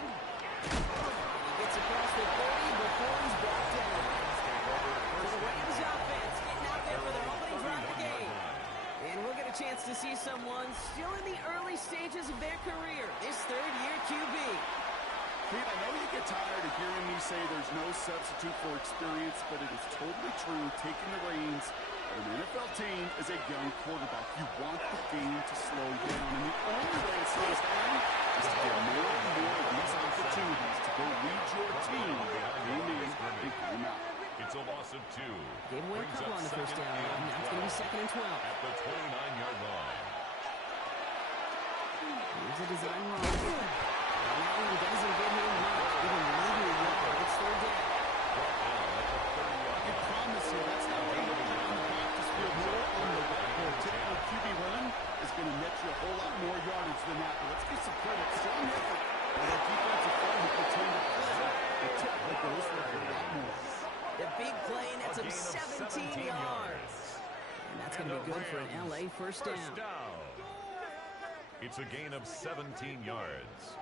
He gets across the 30 before he's brought down. For the Rams offense, getting out there for their opening drive of the game. And we'll get a chance to see someone still in the early stages of their career, this third-year QB. Pete, I know you get tired of hearing me say there's no substitute for experience, but it is totally true. Taking the reins of an NFL team as a young quarterback, you want the game to slow down, and the only way it slows down is to get more and more of these opportunities to go lead your team game in and game out. It's a loss of 2. Gave away a couple on the first down run. Now it's going to be 2nd and 12. At the 29-yard line. Here's a design run. And that one doesn't give him much. Give him maybe a yard. It's 3rd down. I can promise you that's not going to be on the practice field. More on the whiteboard. Typical QB run is going to net you a whole lot more yardage than that. But let's give some credit. Strong effort. And that defensive front who continue to play. The typical goes for a whole lot more. The big play, and that's him 17 yards. And that's going to be good for an LA first down. It's a gain of 17 yards.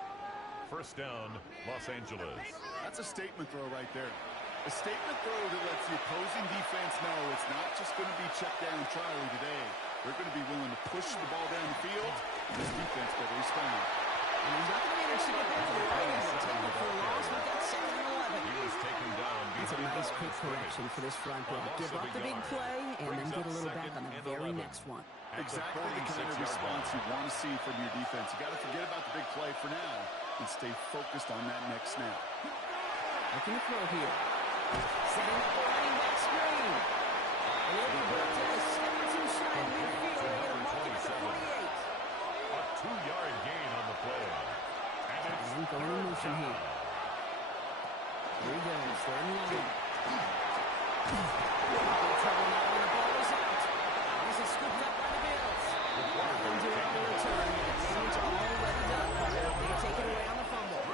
First down, Los Angeles. That's a statement throw right there. A statement throw that lets the opposing defense know it's not just going to be check down Charlie today. They're going to be willing to push the ball down the field, and this defense better respond. And he's not going to manage to get back to the right. He's taken for a loss with that 2nd and 11. He was taken down. It's a nice quick correction for this front block. Give up the big play and then get a little back on the very next one. Exactly the kind of response you want to see from your defense. You got to forget about the big play for now and stay focused on that next snap. Looking to throw here. Setting up the running back screen. And he'll be brought to the 7-2 shy midfield. They're going to mark him at the 48. A 2-yard gain on the play. And going in motion here. Here he goes. 3rd and 11. Trouble now when the ball is out. This is scooped up by the Bills. Nothing to it on the return. It's already done. They take it away on the fumble.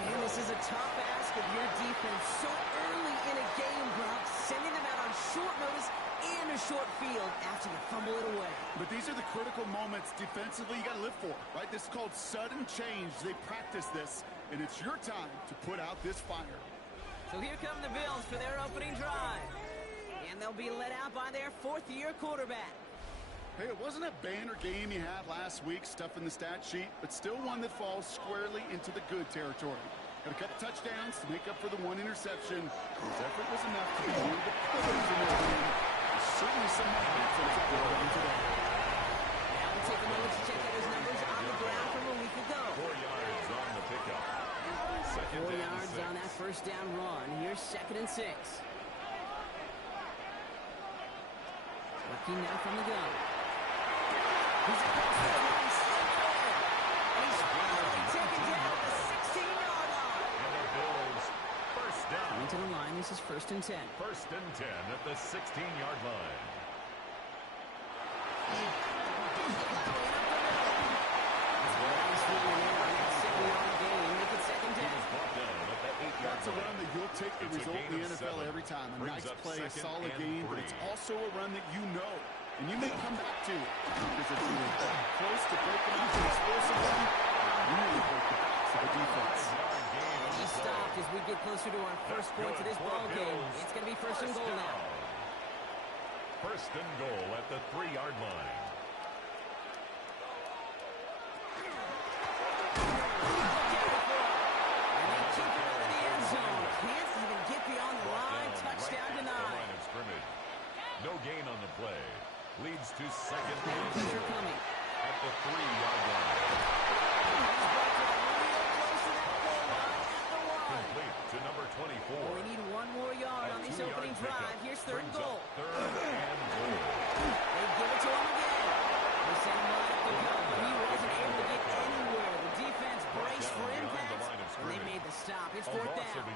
Man, this is a tough ask of your defense so early in a game, Brock. Sending them out on short notice and a short field after you fumble it away. But these are the critical moments defensively you got to live for, right? This is called sudden change. They practice this, and it's your time to put out this fire. So here come the Bills for their opening drive. And they'll be led out by their 4th-year quarterback. Hey, it wasn't a banner game you had last week, stuff in the stat sheet, but still one that falls squarely into the good territory. Got a couple touchdowns to make up for the 1 interception. His effort was enough to be one of the pillars in their game. There's certainly some defense to build on today. Now we'll take a moment to check out his numbers on the ground from a week ago. 4 yards on the pickup. 4 yards on that first down run. Here's 2nd and 6. Working now from the gun. He's across the 26. And he's finally taken down at the 16-yard line. And the Bills, first down. Coming to the line, this is 1st and 10. 1st and 10 at the 16-yard line. That's a run that you'll take the result in the NFL every time. A nice play, a solid game, but it's also a run that you know, and you may come back to it. Because if you're close to breaking out the explosive run, you really break the backs of the defense. He stopped as we get closer to our first point to this ball game. It's going to be 1st and goal now. 1st and goal at the 3-yard line. No gain on the play. Leads to 2nd and 2 at the 3-yard line. Complete to number 24. We need 1 more yard on this opening drive. Here's 3rd and goal. 3rd and goal. They give it to him again. They sent him right up the gut, but he wasn't able to get anywhere. The defense braced for impact, and they made the stop. It's 4th down.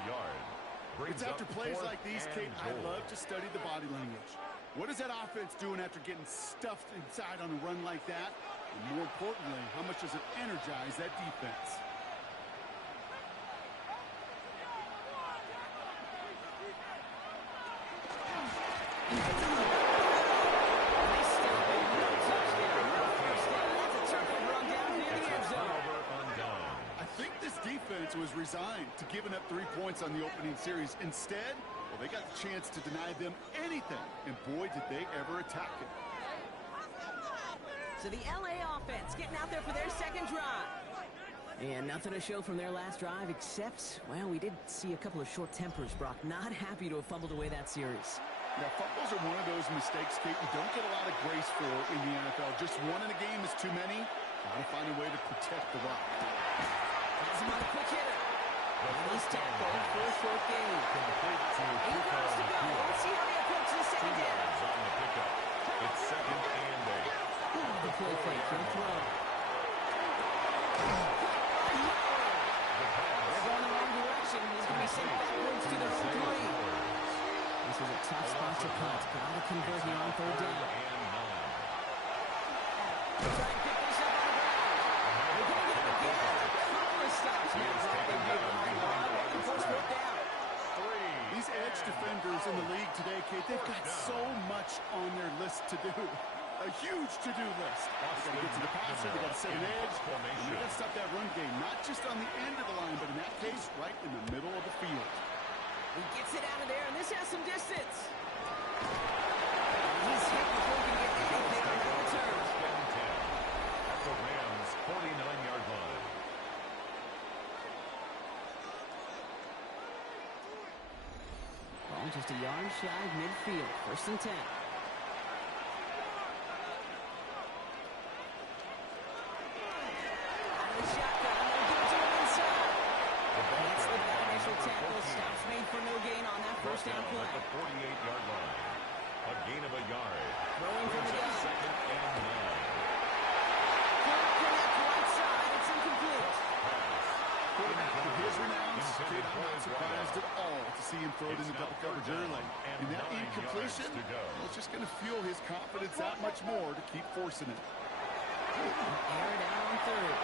It's after plays like these, Kate, I love to study the body language. What is that offense doing after getting stuffed inside on a run like that? And more importantly, how much does it energize that defense? offense was resigned to giving up 3 points on the opening series. Instead, well, they got the chance to deny them anything, and boy, did they ever attack it. So the LA offense getting out there for their second drive. And nothing to show from their last drive except, well, we did see a couple of short tempers. Brock not happy to have fumbled away that series. Now, fumbles are one of those mistakes, Kate, you don't get a lot of grace for in the NFL. Just one in a game is too many. Got to find a way to protect the rock. Has him on a quick hitter. And he's tackled for a short gain. 8 yards to go. Let's see how they approach the second down. On the pickup. It's 2nd and 8. The play fake. He'll throw. They're going the wrong direction. He's going to be sent backwards to the 3. This is a tough spot to punt. Got to convert here on 3rd down. Try and pick this up on the ground. They're going to get it again. Couple of stops now. Dropping big behind the line. Looking for 4th down. These edge defenders in the league today, Kate, they've got so much on their list to do. A huge to-do list. They got to get to the passer, they got to set an edge, and they got to stop that run game, not just on the end of the line, but in that case, right in the middle of the field. He gets it out of there, and this has some distance. He's hit before he can get anything on that return. At the Rams' 49-yard line. Ball just a yard shy of midfield. 1st and 10. Out of the shotgun, they'll give it to him inside. Can't slip that initial tackle. Stops made for no gain on that 1st down play. At the 48-yard line. A gain of a yard. Throwing from the gun. 2nd and 9. Can't connect right side. It's incomplete. Quarterback of his renounce, Kate, I'm not surprised at all to see him throw it into double coverage early. And that incompletion, well, it's just going to fuel his confidence that much more to keep forcing it. Air it out on 3rd.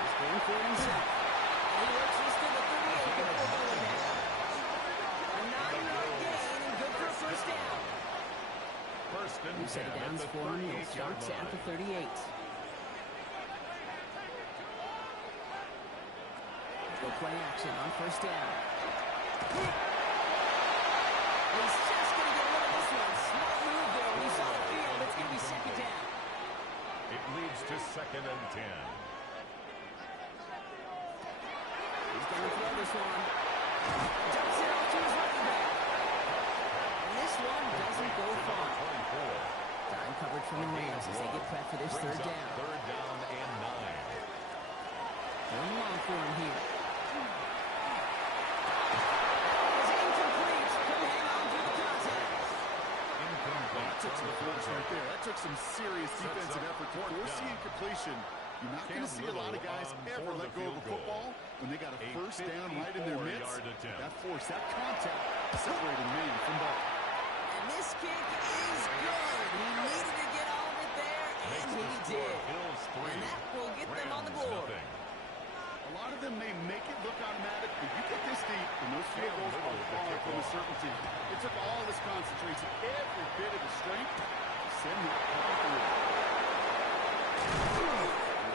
He's going for it himself. And he works this to the 38 before going down. A 9-yard gain and good for a 1st down. 1st and 10 Set it at downs the for him. He 38-yard starts at the line. 38. Go play action on 1st down. He's just going to get rid of this one. Smart move there. When he saw the field, it's going to be 2nd down. It leads to 2nd and 10. He's going to throw this one. Dumps it off to his running back. And this one doesn't go far. 24. Time covered from the Rams as they get prep for this 3rd down. 3rd down and 9. Going long for him here. It's incomplete. Couldn't hang on through the contact. Incomplete. Took some force right there. That took some serious defensive effort to force the incompletion. You're not going to see a lot of guys ever let go of a football when they got a 1st down right in their midst. That force, that contact, separated man from ball. And this kick is good. He needed to get all of it there, and he did. And that will get them on the board. A lot of them may make it look automatic, but you get this deep, and those field goals are far from a certainty. It took all his concentration, every bit of his strength, to send that puppy through.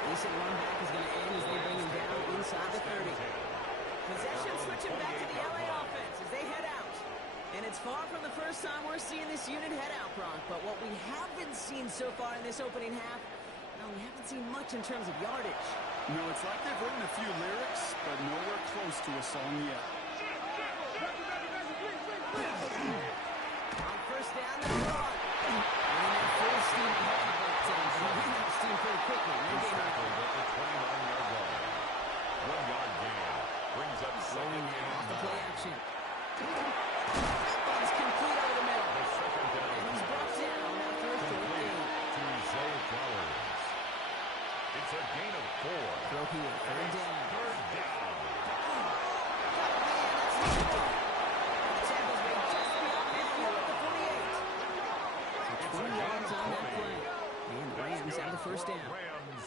Decent run back is going to end as they bring him down inside the 30. Possession switching back to the LA offense as they head out. And it's far from the first time we're seeing this unit head out, Brock. But what we haven't seen so far in this opening half, no, we haven't seen much in terms of yardage. No, it's like they've written a few lyrics, but nowhere close to a song yet. On 1st down, they're run. And they're full steam ahead, but moving that steam pretty quickly. No gain on it. At the 29-yard line. 1-yard gain. Brings up Slowing 2nd now off the and play 9. action. One's complete over the middle. The 2nd down. And he's brought down after a short gain. To Zay Flowers. It's a gain of 4. Throw here, 3rd down. 3rd down. Tackles made just beyond midfield at the 48. So 20 yards on that play. And the Rams have the 1st down. Rams,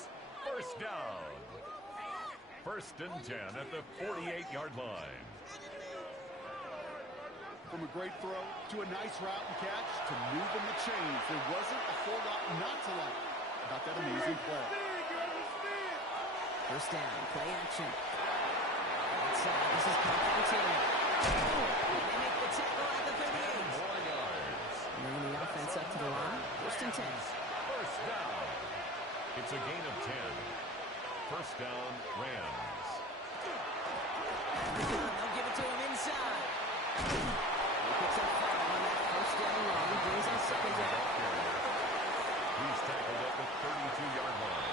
1st down. 1st and 10 at the 48-yard line. From a great throw to a nice route and catch to moving the chains, there wasn't a whole lot not to like about that amazing play. 1st down, play action. outside. This is Constantine. They make the tackle at the 38. More yards. Bringing the offense up to the line. First and 10. First down. It's a gain of 10. First down, Rams. They'll give it to him inside. He picks up 5 on that first down run. Brings on second down. He's tackled at the 32-yard line.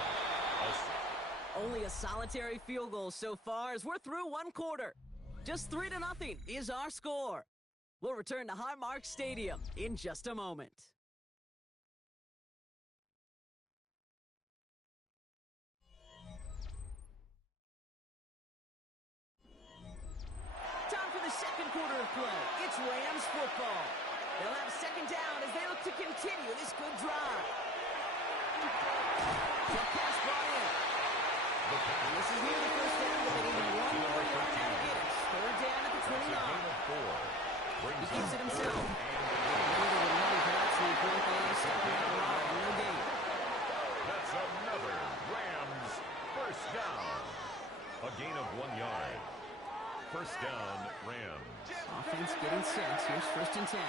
Only a solitary field goal so far as we're through one quarter. Just 3-0 is our score. We'll return to Highmark Stadium in just a moment. Time for the second quarter of play. It's Rams football. They'll have second down as they look to continue this good drive. Quick pass brought in. And this is near the first down, but they need one more yard now to get it. Third down at the 29. He keeps it himself. That's another Rams first down. A gain of 1 yard. First down, Rams. Offense getting set. Here's first and 10.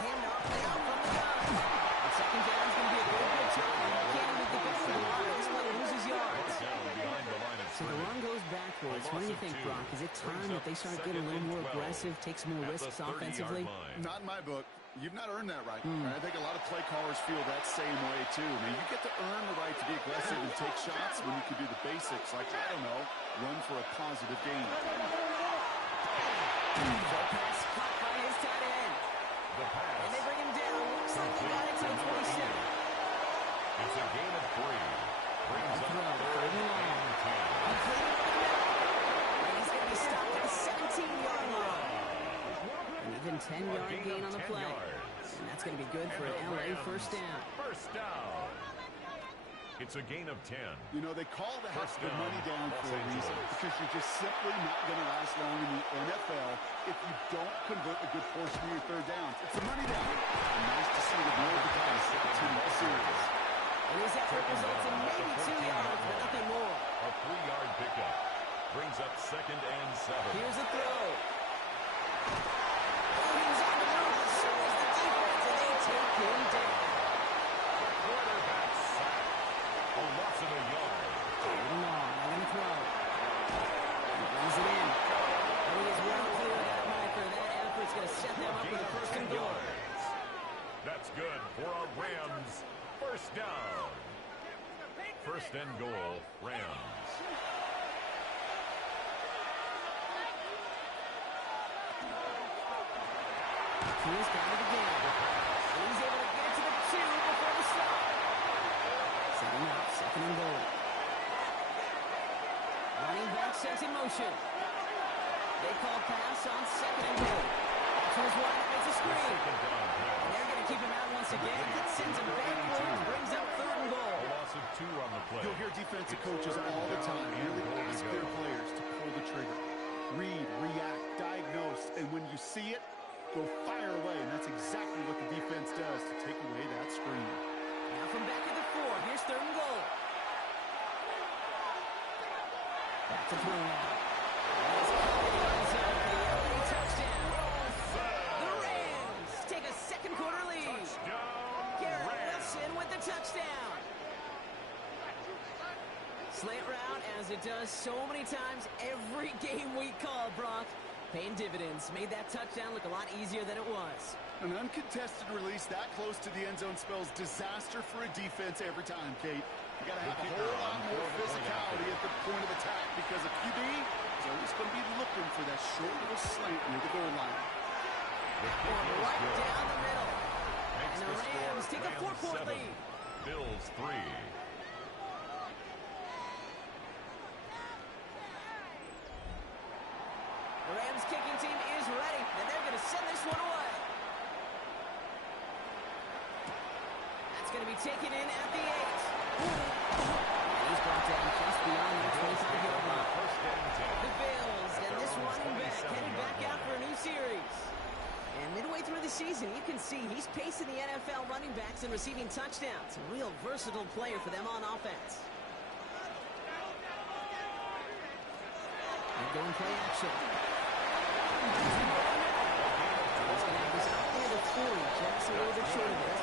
Handoff now from the gun. And second down is going to be a good time. Can't even get back to the line. This play loses yards. Down behind the line of So the run goes backwards. What do you think, Brock? Is it time that they start getting a little more aggressive, take some more risks offensively? Not in my book. You've not earned that right. I think a lot of play callers feel that same way, too. I mean, you get to earn the right to be aggressive and take shots when you can do the basics, like, I don't know, run for a positive gain. Short pass caught by his tight end. The pass. And they bring him down. Looks like they got it to the 27. It's a gain of 3. Brings up Third and long. Completed over the middle. And he's going to be stopped at the 17-yard line. An even 10-yard gain on the play. And that's going to be good for an LA first down. First down. It's a gain of 10. You know, they call that First the down, money down Los for a reason, Angeles. because you're just simply not going to last long in the NFL if you don't convert a good portion of your third downs. It's a money down. And nice to see the roll of the dice continue the series. And his effort results in maybe 2 yards, but nothing more. A 3-yard pickup. Brings up second and 7. Here's a throw. He's on the move. So is the defense, and they take him down. Quarterback sack. A loss of a yard. Third and long. Now going to throw. He brings it in. And he is well clear of that marker. That effort's going to set them up with a first and goal. That's good for a Rams first down. First and goal, Rams. He's got it again. And he's able to get it to the 2 before the stop. Setting up, second and goal. Running back sets in motion. They call pass on second and goal. To his right, it's a screen. And they're going to keep him out once again. That sends him backwards, brings up third and goal. A loss of 2 on the play. You'll hear defensive coaches all the time really ask their players to pull the trigger. Read, react, diagnose, and when you see it, go fire away. And that's exactly what the defense does to take away that screen. Now from back at the 4, here's third and goal. Back to throw now. He's caught in the end zone for the LA touchdown. The Rams take a second quarter lead. Garrett Wilson with the touchdown. Slant route, as it does so many times every game we call, Brock. Paying dividends. Made that touchdown look a lot easier than it was. An uncontested release that close to the end zone spells disaster for a defense every time, Kate. You got to have a whole lot more physicality at the point of attack because a QB is always going to be looking for that short little slant near the goal line. Right down the middle. And the Rams take a 4-point lead. Bills 3. The Rams kicking team is ready, and they're going to send this one away. That's going to be taken in at the 8. And he's brought down just beyond the 25-yard line. The Bills and this running back headed back out for a new series. And midway through the season, you can see he's pacing the NFL running backs and receiving touchdowns. A real versatile player for them on offense. And going play action. He's going to have this out near the 40, just a little bit short of it.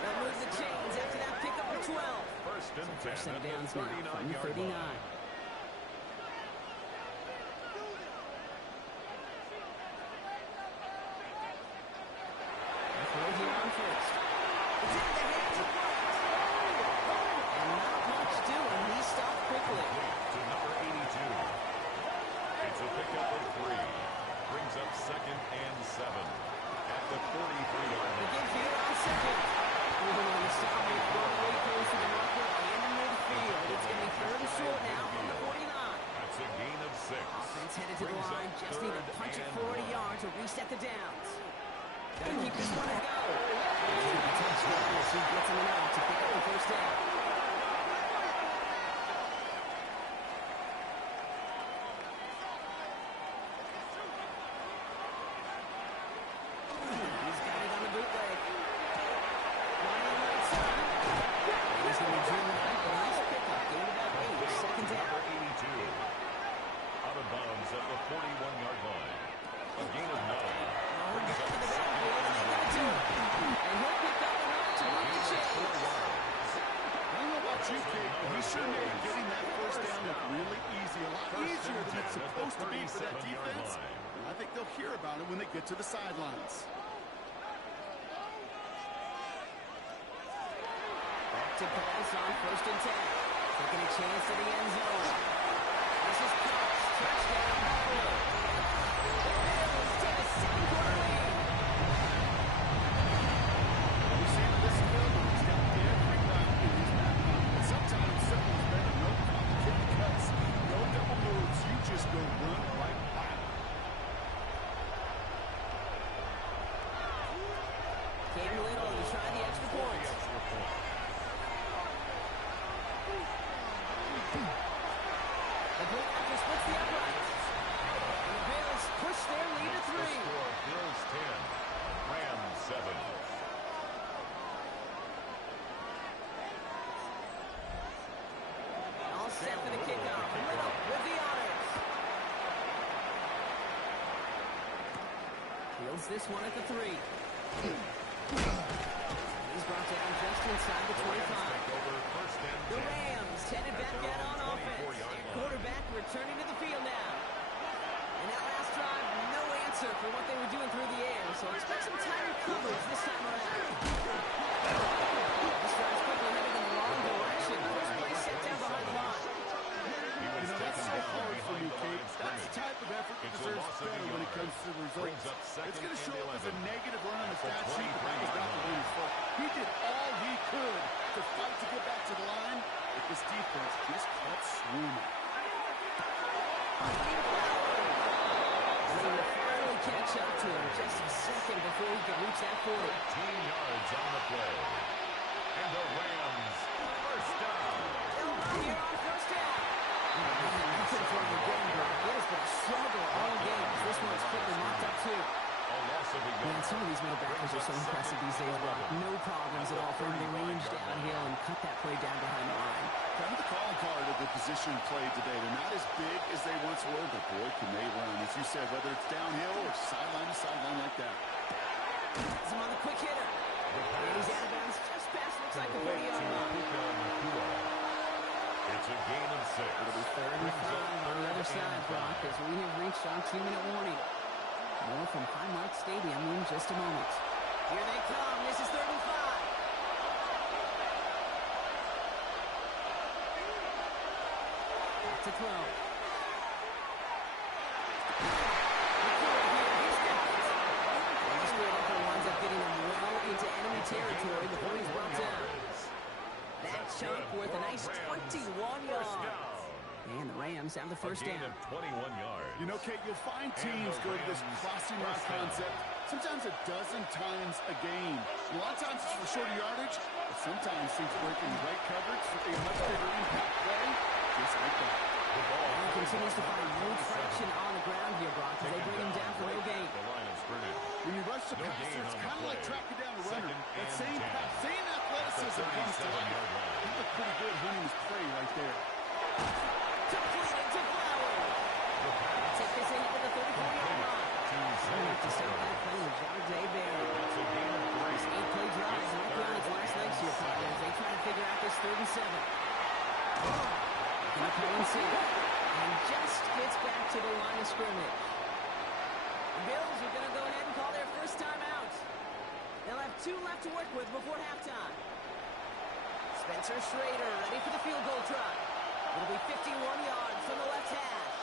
They'll move the chains after that pickup of 12. First and 10 Set at downs the now from 39-yard 39. line. Here on first. It's into the hands of White. And not much doing. He stopped quickly. To number 82. It's a pickup of 3. Brings up second and 7 at the 43-yard The line. give here on second. The stop with Broadway goes to the marker and in midfield. It's going to be third and short now from the 49. That's a gain of 6. Offense headed to the Brings up line. Just need to third punch it and 40 1. yards to reset the downs. Gotta keep this one to go. Touchdown as he gets him enough to pick up the first down. He's got it on the bootleg. Ryan right side. He's going to be driven out. A nice pickup. Gain about 8. Second down. Number 82. Out of bounds at the 41-yard line. A gain of 9. We're getting to the backfield, and they get it to him. And he'll pick up enough to move the chains. I don't know about you, Kate, but he sure made getting that first down look really easy. A lot easier than it's supposed to be for that defense. And I think they'll hear about it when they get to the sidelines. Back to pass on first and 10. Taking a chance to the end zone. This is Cox. Touchdown, Buffalo. The Bills take a 7-quarter lead. We've seen this film, he's got every route in his back pocket. But sometimes simple is better. No complicated cuts, no double moves. You just go run right by him. Cam Little to try the extra point. The blue after splits the uprights. And the Bills push their lead to 3. The score, Bills 10, Rams 7. All set for the kickoff. Little with the honors. Fields this one at the 3. He's brought down just inside the 25. The Rams headed back out on offense. Their quarterback returning to the field now. And that last drive, no answer for what they were doing through the air. So expect some tighter coverage this time around. This drive's quickly headed in the wrong direction. First play set down behind the line. You know, that's so hard for you, Kate. That's the type of effort that deserves better when it comes to the results. It's going to show up as a negative run on the stat sheet, but that was not the winner's fault. He did all he could to fight to get back to the line, but this defense just kept swarming. And they will finally catch up to him just a second before he could reach that 40. 18 yards on the play. And the Rams, first down. Here on first down. He could have thrown it again, but it has been a struggle all game. This one's quickly knocked up too. A loss of a yard. Man, some of these middle backers are so impressive these days, Rob. No problems at all for him to range downhill and cut that play down behind the line. Kind of the calling card of the position played today. They're not as big as they once were, but boy, can they run. As you said, whether it's downhill or sideline to sideline like that. He's on the quick hitter. And he's out of bounds just past, looks like the 40-yard line. It's a gain of 6. It'll be 3rd and 5 on the other side, Brock, as we have reached our 2-minute warning. More from Highmark Stadium in just a moment. Here they come. This is 3rd and 5. Back to throw. Winds up getting him well into enemy territory before he's brought down. That chunk worth a nice 21 yards. And the Rams have the first down. Of 21 yards. You know, Kate, you'll find teams go to this crossing route concept sometimes a dozen times a game. A lot of times it's for shorter yardage, but sometimes teams work in the right coverage for a much bigger impact play, just like that. And he continues to find no traction on the ground here, Brock, as they bring him down for no gain. The line of scrimmage. When you rush the No passer, gain it's on the kind of like play. tracking down a runner. Second That and same 10. same athleticism comes to life. 37-yard line. He looked pretty good hunting his prey right there. Completed to Flowers. Take this in at the 34-yard line. To stop that play with Jahdae Barry. It's a gain of 3. This 8-play drive might be on its last legs here, Paul, as they try to figure out this 3rd and 7. Gonna play and see. And just gets back to the line of scrimmage. The Bills are going to go ahead and call their first time out. They'll have 2 left to work with before halftime. Spencer Schrader ready for the field goal try. It'll be 51 yards from the left hash.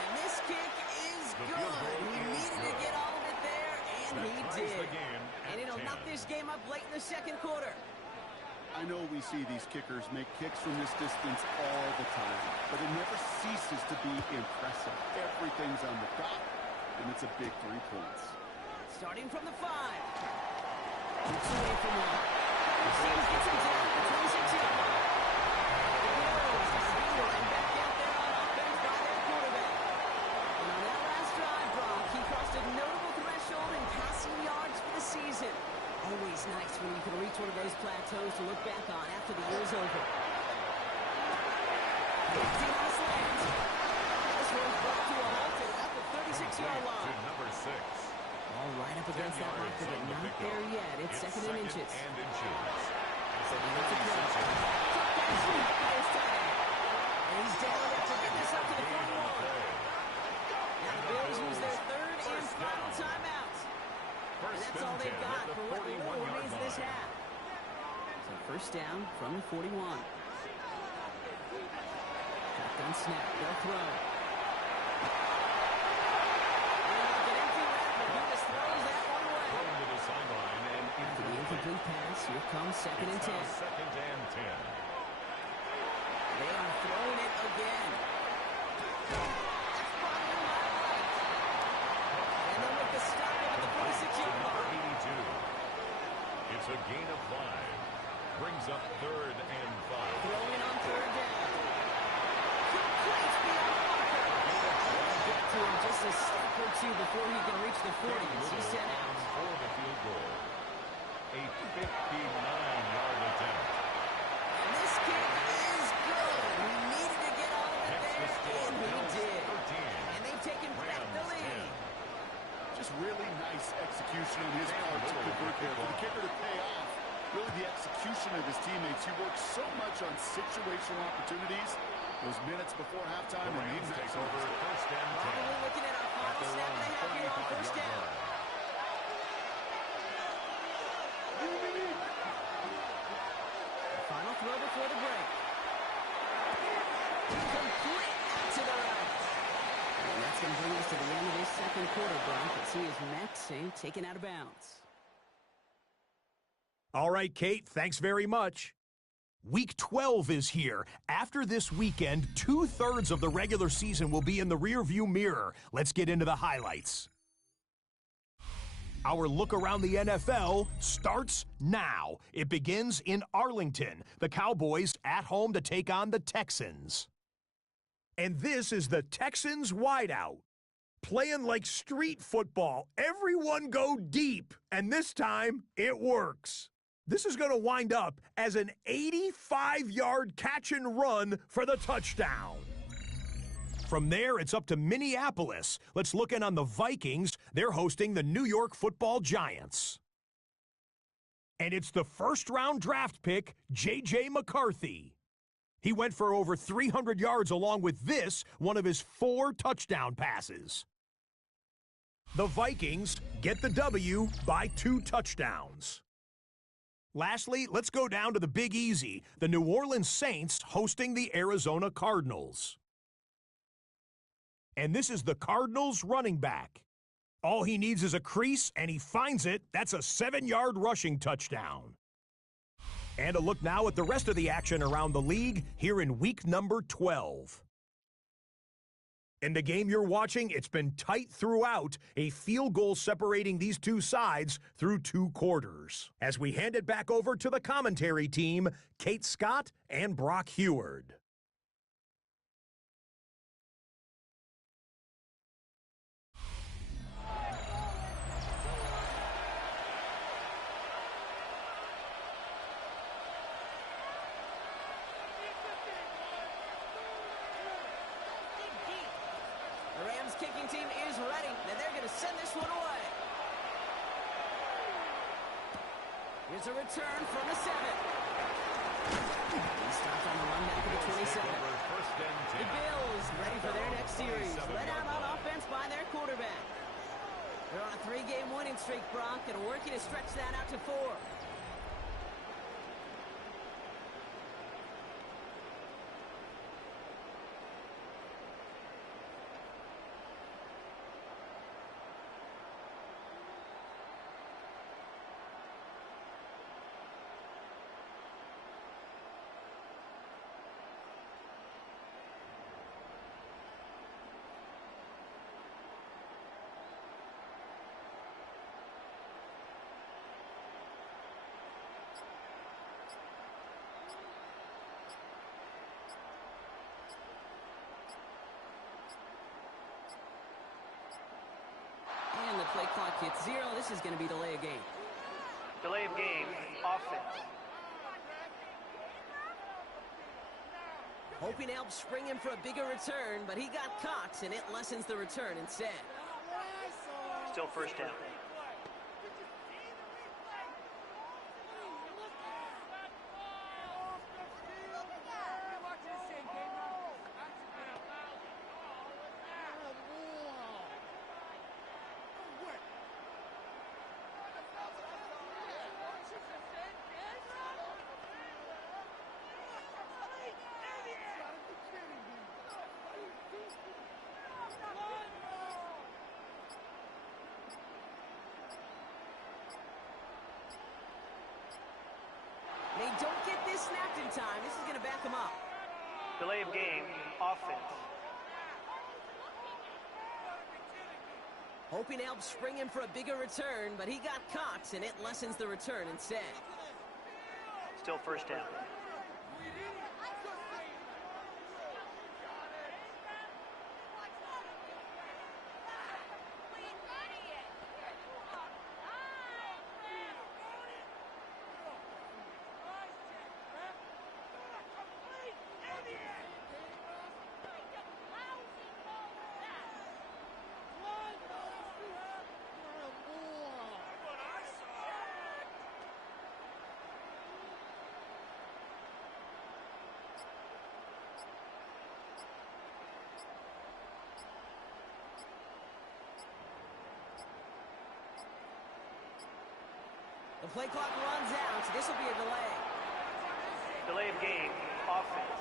And this kick is good. He needed to get all of it there, and he did. And it'll knock this game up late in the 2nd quarter. I know we see these kickers make kicks from this distance all the time, but it never ceases to be impressive. Everything's on the dot, and it's a big 3 points. Starting from the 5. Gets away from one. Receives, gets him down at the 26-yard line. The Bills speed right back out there on offense by their quarterback. And on that last drive, Brock, he crossed a notable threshold in passing yards for the season. Always nice when you can reach one of those plateaus to look back on after the year is over. Empty on a slant. This one's brought to a halt at the 36-yard line. To number 6. All right up against that marker, but not there yet. It's second and inches. And inches. So he makes a throw. Drop back sweep by his tight end. And he's down after getting this up to the 41. Now the Bills use their 3rd and final timeout. And that's all they've got for what little remains of this half. So first down from the 41. Shotgun snap, they'll throw. An empty lap, but he just throws that one away. Thrown to the sideline and After the incomplete pass, here comes second and 10. Second and 10. They are throwing it again. That's brought in by White. And they'll make the stop at the 46-yard line. 82. It's a gain of 5. Brings up 3rd and 5. Throwing on 3rd down. Complete beyond marker. Get to him just a step or 2 before he can reach the 40 as he's sent out. For the field goal. A 59-yard attempt. And this kick is good. He needed to get all of it there, and he did. 13. And they've taken back the lead. Just really nice execution on his part to convert there. For the kicker to pay off, really the execution of his teammates. He works so much on situational opportunities. Those minutes before halftime, The and he Rams take maximized over it. first and 10. Probably looking at our final snap and a half here on first down. Final throw before the break. Complete out to the right. And that's going to bring us to the end of this 2nd quarter, Brock, as he is Maxey taken out of bounds. All right, Kate, thanks very much. Week 12 is here. After this weekend, 2/3 of the regular season will be in the rearview mirror. Let's get into the highlights. Our look around the NFL starts now. It begins in Arlington. The Cowboys at home to take on the Texans. And this is the Texans wideout. Playing like street football. Everyone go deep. And this time, it works. This is going to wind up as an 85-yard catch and run for the touchdown. From there, it's up to Minneapolis. Let's look in on the Vikings. They're hosting the New York Football Giants. And it's the first-round draft pick, J.J. McCarthy. He went for over 300 yards along with this, one of his 4 touchdown passes. The Vikings get the W by 2 touchdowns. Lastly, let's go down to the Big Easy, the New Orleans Saints hosting the Arizona Cardinals. And this is the Cardinals running back. All he needs is a crease, and he finds it. That's a 7-yard rushing touchdown. And a look now at the rest of the action around the league here in week number 12. In the game you're watching, it's been tight throughout, a field goal separating these two sides through 2 quarters. As we hand it back over to the commentary team, Kate Scott and Brock Heward. Eagles kicking team is ready, and they're going to send this one away. Here's a return from the 7. He stopped on the run back at the 27. The Bills ready for their next series. Led out on offense by their quarterback. They're on a 3-game winning streak, Brock, and working to stretch that out to 4. And the play clock hits 0. This is going to be delay of game. Delay of game, offense. Hoping to help spring him for a bigger return, but he got caught, and it lessens the return instead. Still first down. They don't get this snapped in time. This is going to back them up. Delay of game, offense. Hoping to help spring him for a bigger return, but he got caught, and it lessens the return instead. Still first down. The play clock runs out. This will be a delay. Delay of game, offense.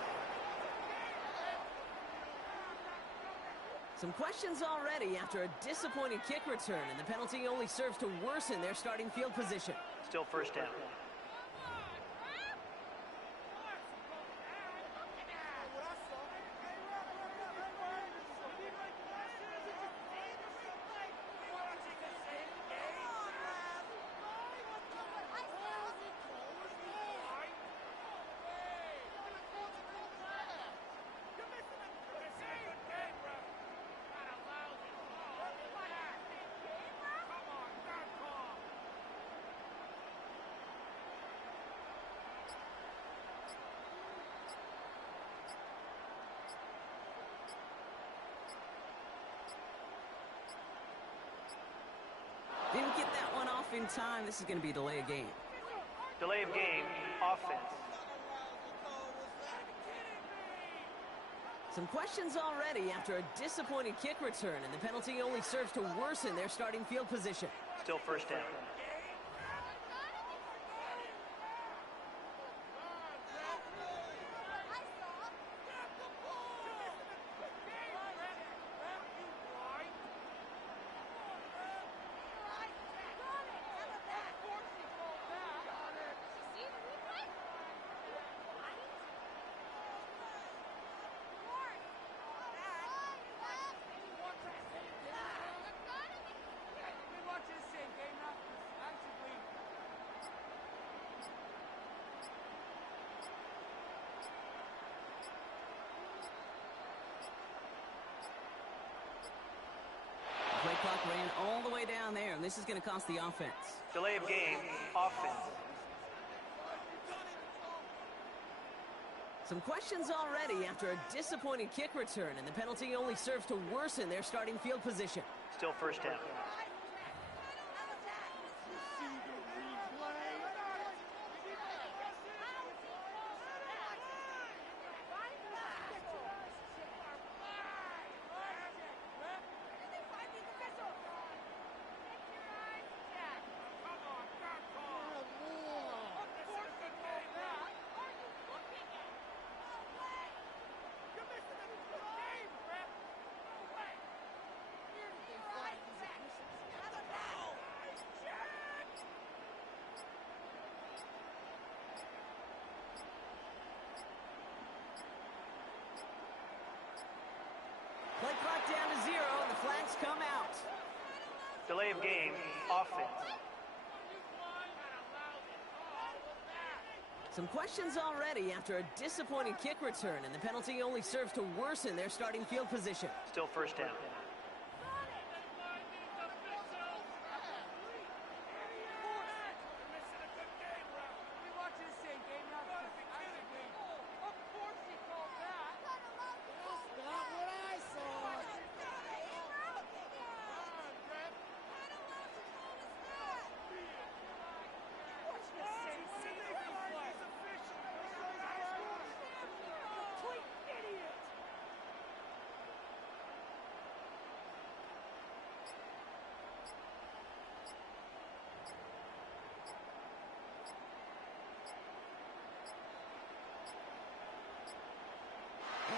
Some questions already after a disappointing kick return, and the penalty only serves to worsen their starting field position. Still first down. Didn't get that one off in time. This is going to be a delay of game. Delay of game, offense. Some questions already after a disappointing kick return, and the penalty only serves to worsen their starting field position. Still first down. Play clock ran all the way down there, and this is going to cost the offense. Delay of game, offense. Some questions already after a disappointing kick return, and the penalty only serves to worsen their starting field position. Still first down. Play clock down to 0, and the flags come out. Delay of game, offense. Some questions already after a disappointing kick return, and the penalty only serves to worsen their starting field position. Still first down.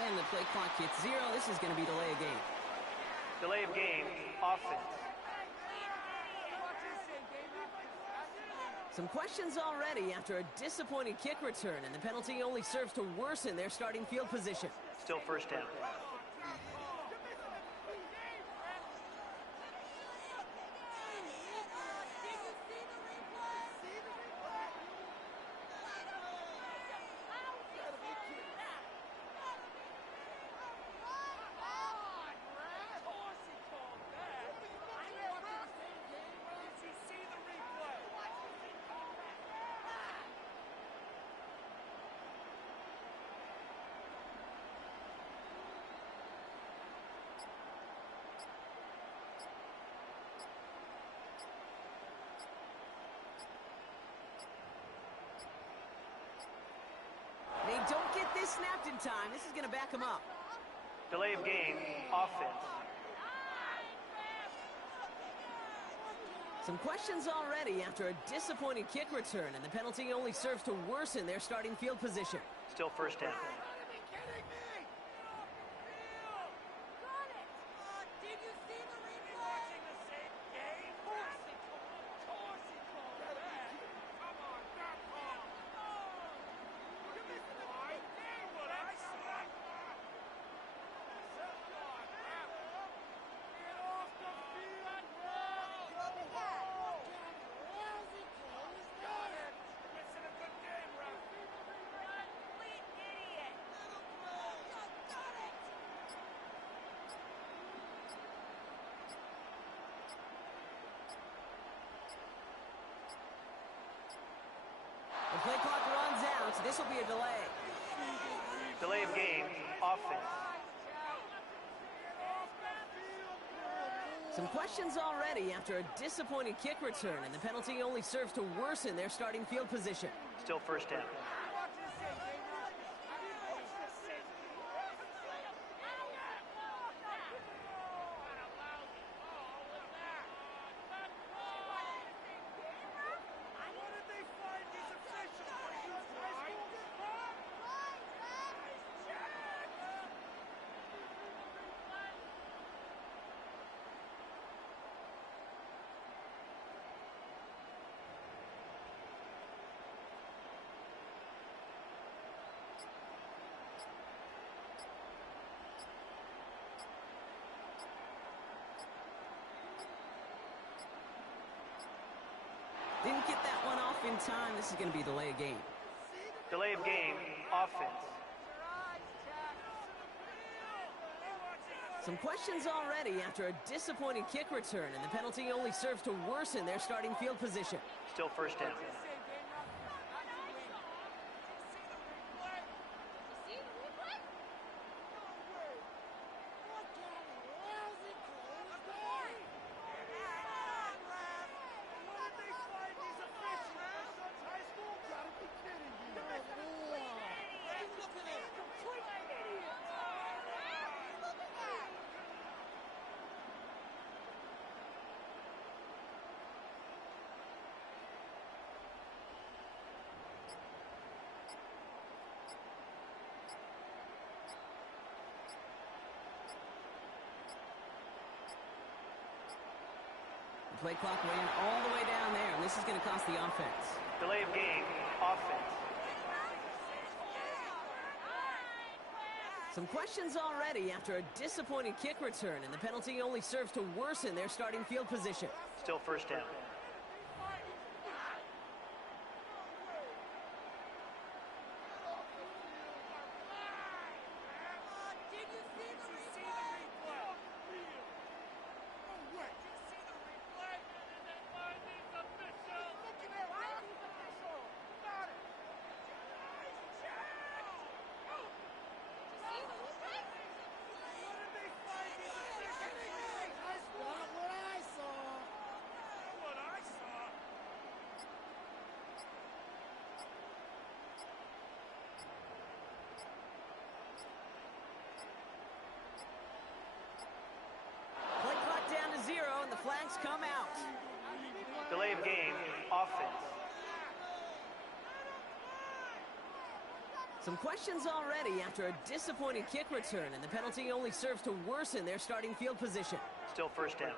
And the play clock hits 0. This is going to be delay of game. Delay of game, offense. Some questions already after a disappointing kick return, and the penalty only serves to worsen their starting field position. Still first down. They don't get this snapped in time. This is going to back them up. Delay of game, offense. Some questions already after a disappointing kick return, and the penalty only serves to worsen their starting field position. Still first down. The play clock runs out. This will be a delay. Delay of game, offense. Some questions already after a disappointing kick return, and the penalty only serves to worsen their starting field position. Still first down. Didn't get that one off in time. This is going to be delay of game. Delay of game, offense. Some questions already after a disappointing kick return, and the penalty only serves to worsen their starting field position. Still first down. The play clock ran all the way down there, and this is going to cost the offense. Delay of game, offense. Some questions already after a disappointing kick return, and the penalty only serves to worsen their starting field position. Still first down. Flags come out. Delay of game, offense. Some questions already after a disappointing kick return, and the penalty only serves to worsen their starting field position. Still first down.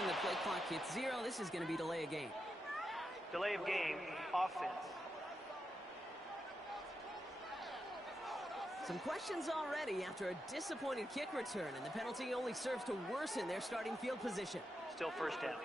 And the play clock hits 0. This is going to be delay of game. Delay of game, offense. Some questions already after a disappointing kick return, and the penalty only serves to worsen their starting field position. Still first down.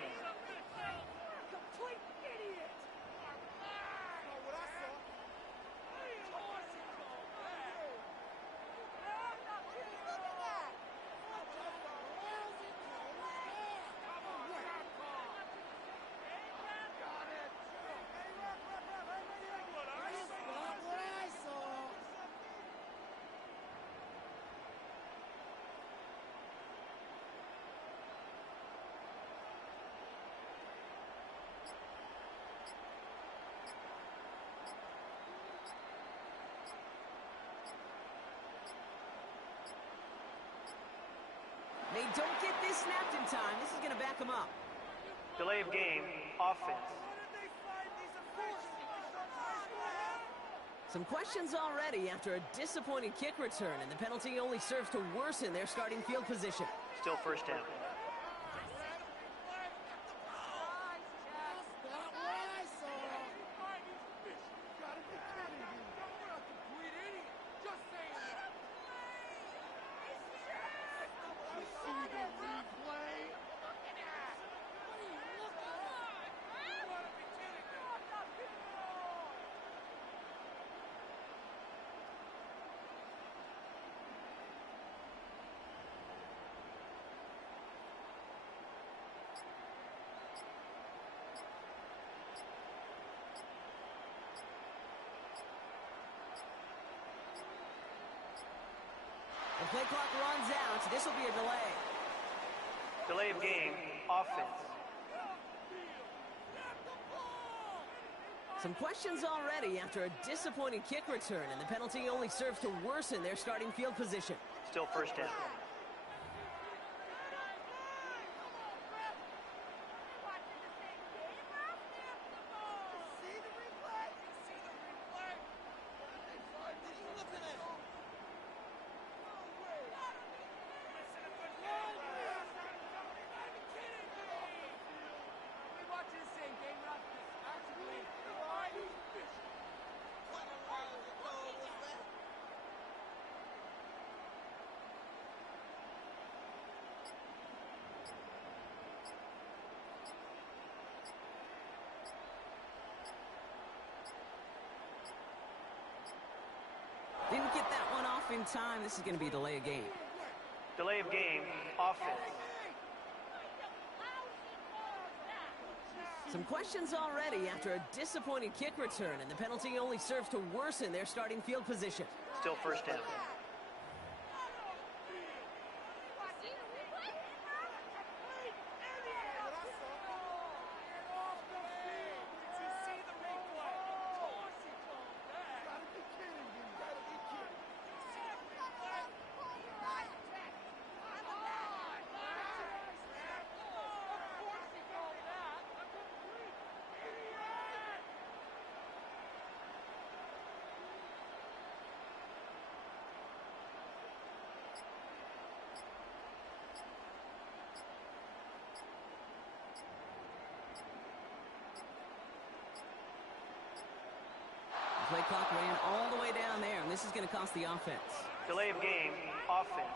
They don't get this snapped in time. This is going to back them up. Delay of game, offense. Some questions already after a disappointing kick return, and the penalty only serves to worsen their starting field position. Still first down. The play clock runs out. This will be a delay. Delay of game, offense. Some questions already after a disappointing kick return, and the penalty only serves to worsen their starting field position. Still first down. Didn't get that one off in time. This is going to be a delay of game. Delay of game, offense. Some questions already after a disappointing kick return, and the penalty only serves to worsen their starting field position. Still first down. Play clock ran all the way down there, and this is going to cost the offense. Delay of game, offense.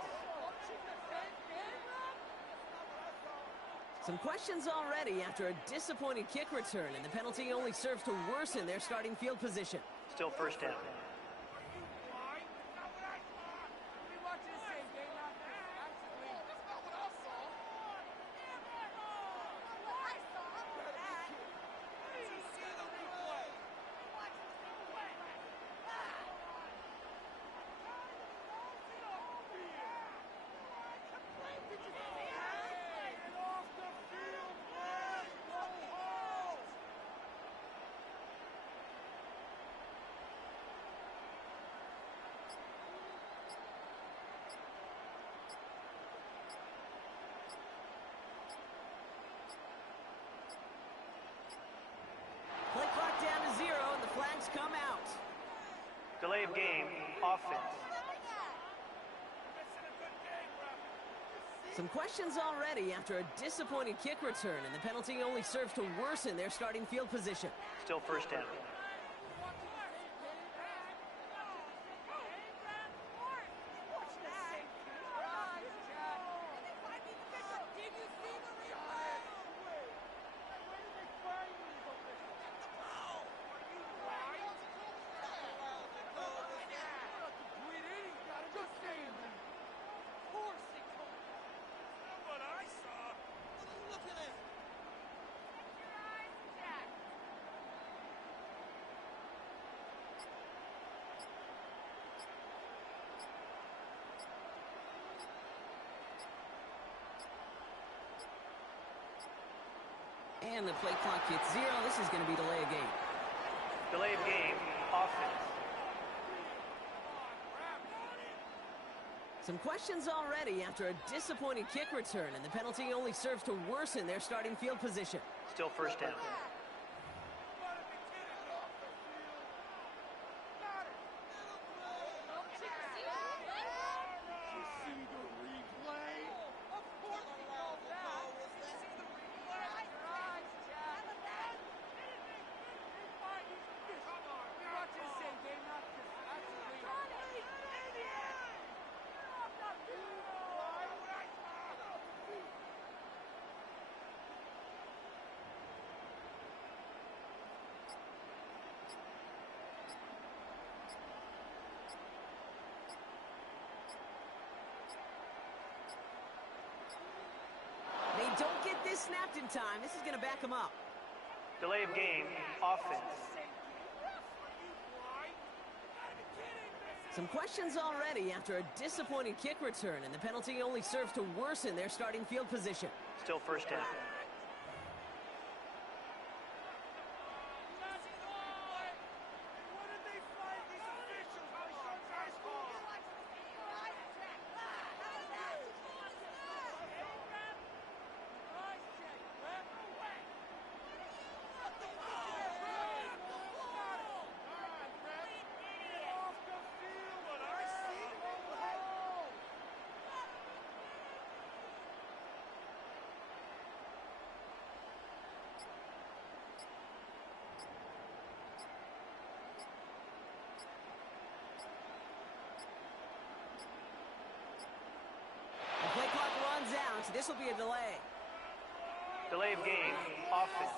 Some questions already after a disappointing kick return, and the penalty only serves to worsen their starting field position. Still first down. Play clock down to 0, and the flags come out. Delay of game, offense. Some questions already after a disappointing kick return, and the penalty only serves to worsen their starting field position. Still first down. And the play clock hits 0. This is going to be delay of game. Delay of game, offense. Some questions already after a disappointing kick return, and the penalty only serves to worsen their starting field position. Still first down. They don't get this snapped in time. This is going to back them up. Delay of game, offense. Some questions already after a disappointing kick return, and the penalty only serves to worsen their starting field position. Still first down. The play clock runs out. This will be a delay. Delay of game, offense.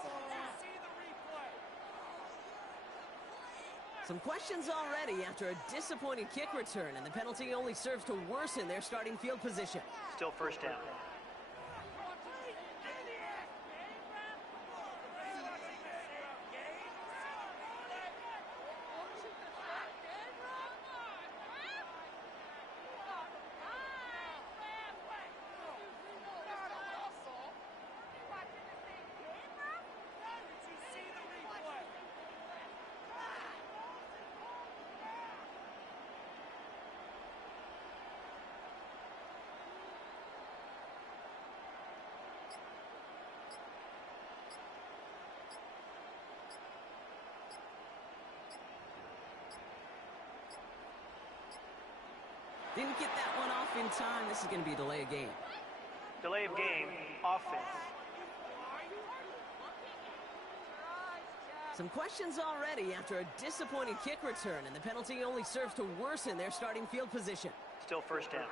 Some questions already after a disappointing kick return, and the penalty only serves to worsen their starting field position. Still first down. Didn't get that one off in time. This is going to be a delay of game. Delay of game, offense. Some questions already after a disappointing kick return, and the penalty only serves to worsen their starting field position. Still first down.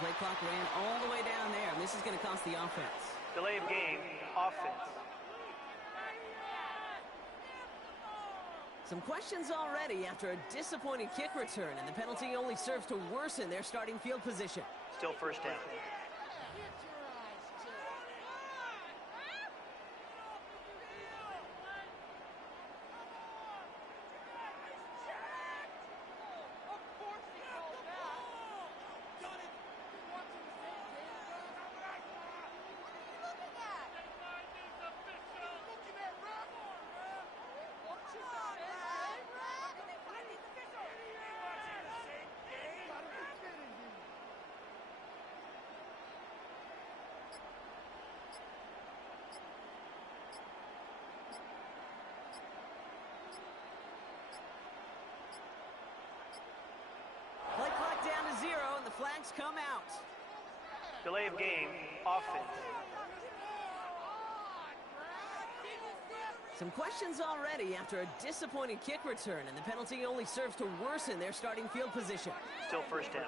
Play clock ran all the way down there, and this is going to cost the offense. Delay of game, offense. Some questions already after a disappointing kick return, and the penalty only serves to worsen their starting field position. Still first down. Play clock down to 0, and the flags come out. Delay of game, offense. Some questions already after a disappointing kick return, and the penalty only serves to worsen their starting field position. Still first down.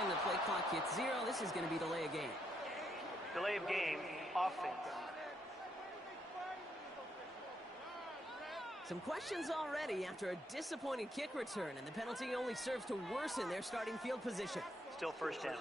And the play clock hits 0. This is going to be delay of game. Delay of game, offense. Some questions already after a disappointing kick return, and the penalty only serves to worsen their starting field position. Still first down.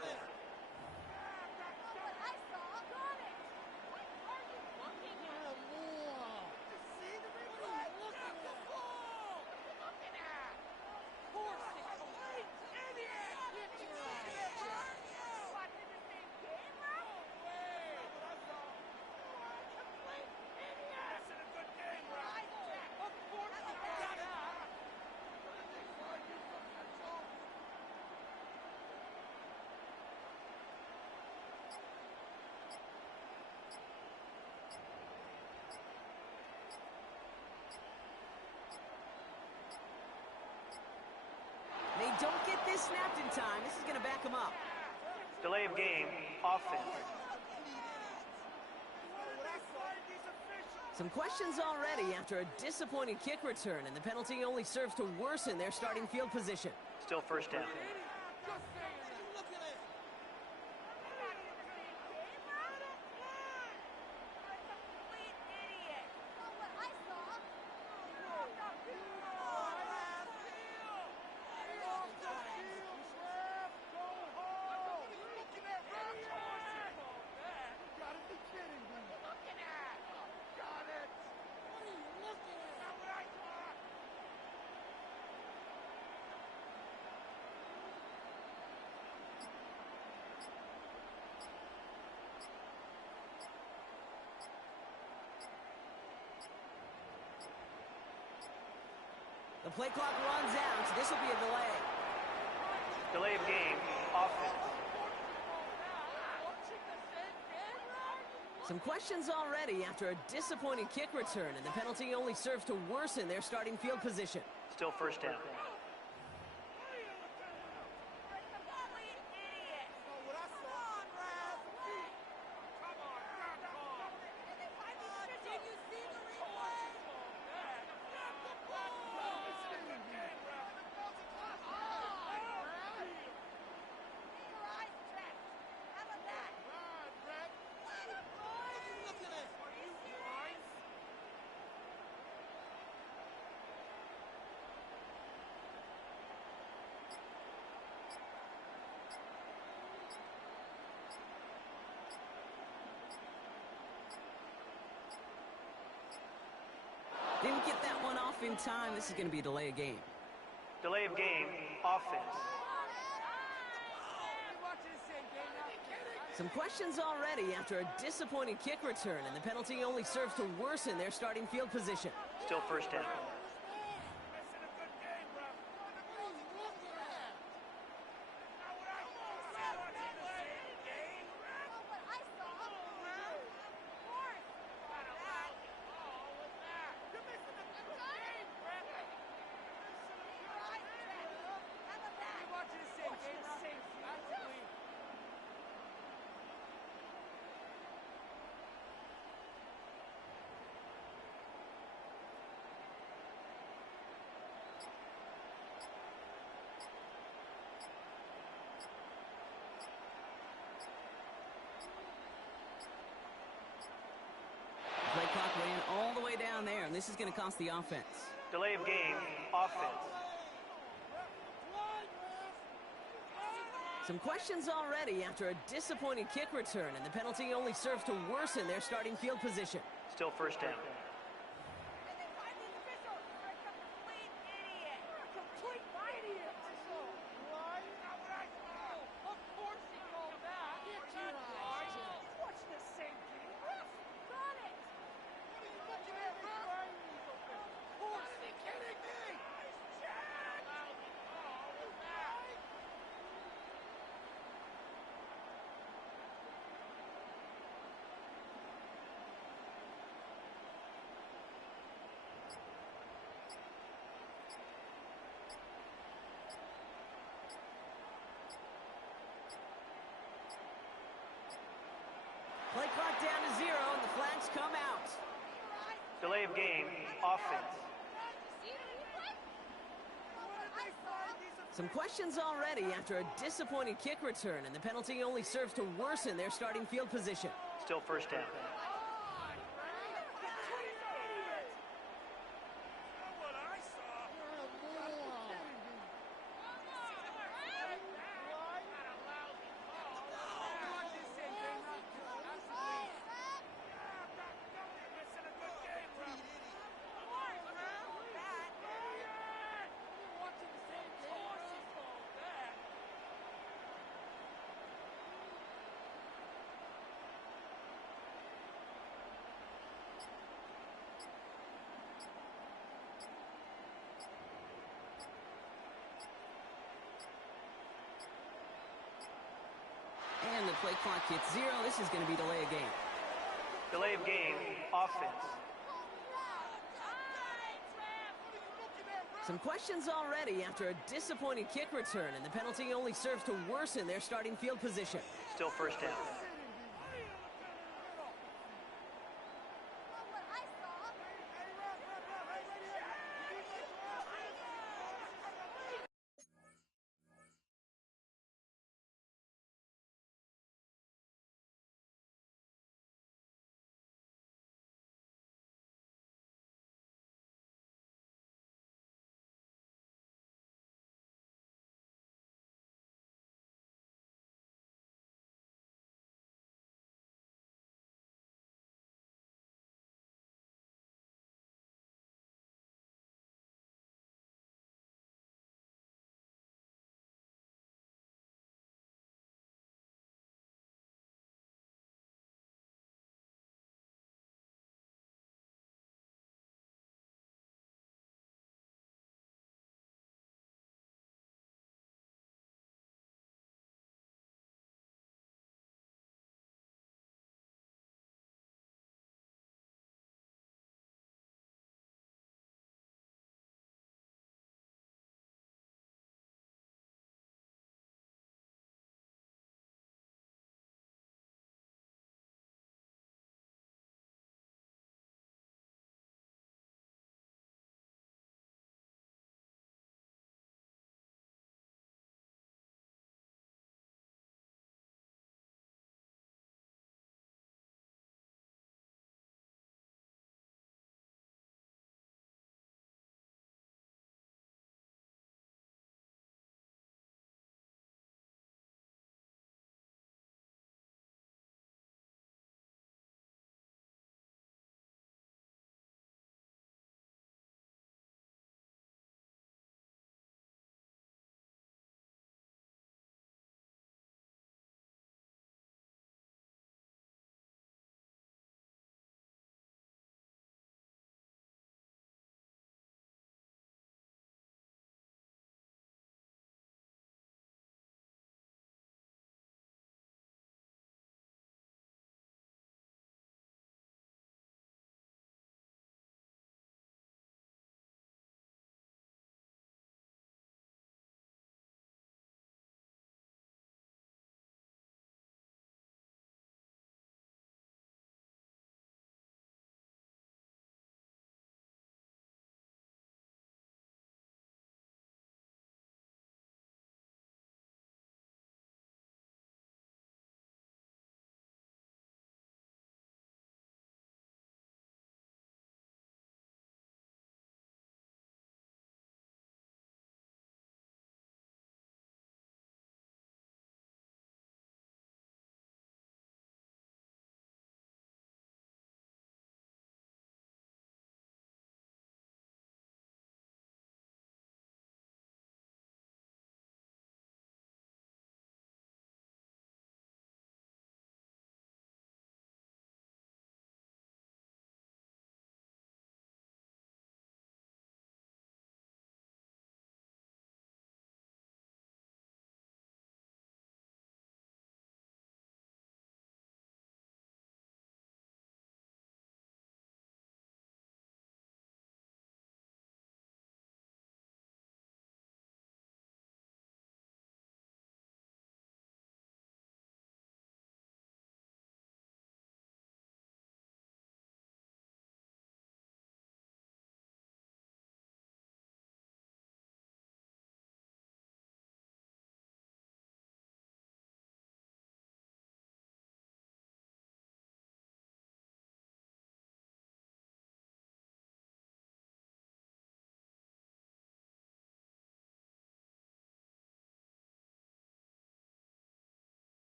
They don't get this snapped in time. This is going to back them up. Delay of game, offense. Some questions already after a disappointing kick return, and the penalty only serves to worsen their starting field position. Still first down. The play clock runs out. This will be a delay. Delay of game, offense. Some questions already after a disappointing kick return, and the penalty only serves to worsen their starting field position. Still first down. Didn't get that one off in time. This is going to be a delay of game. Delay of game, offense. Some questions already after a disappointing kick return, and the penalty only serves to worsen their starting field position. Still first down. Play clock ran all the way down there, and this is going to cost the offense. Delay of game, offense. Some questions already after a disappointing kick return, and the penalty only serves to worsen their starting field position. Still first down. Play clock down to 0, and the flags come out. Delay of game, offense. Some questions already after a disappointing kick return, and the penalty only serves to worsen their starting field position. Still first down. And the play clock hits 0. This is going to be delay of game. Delay of game, offense. Some questions already after a disappointing kick return, and the penalty only serves to worsen their starting field position. Still first down.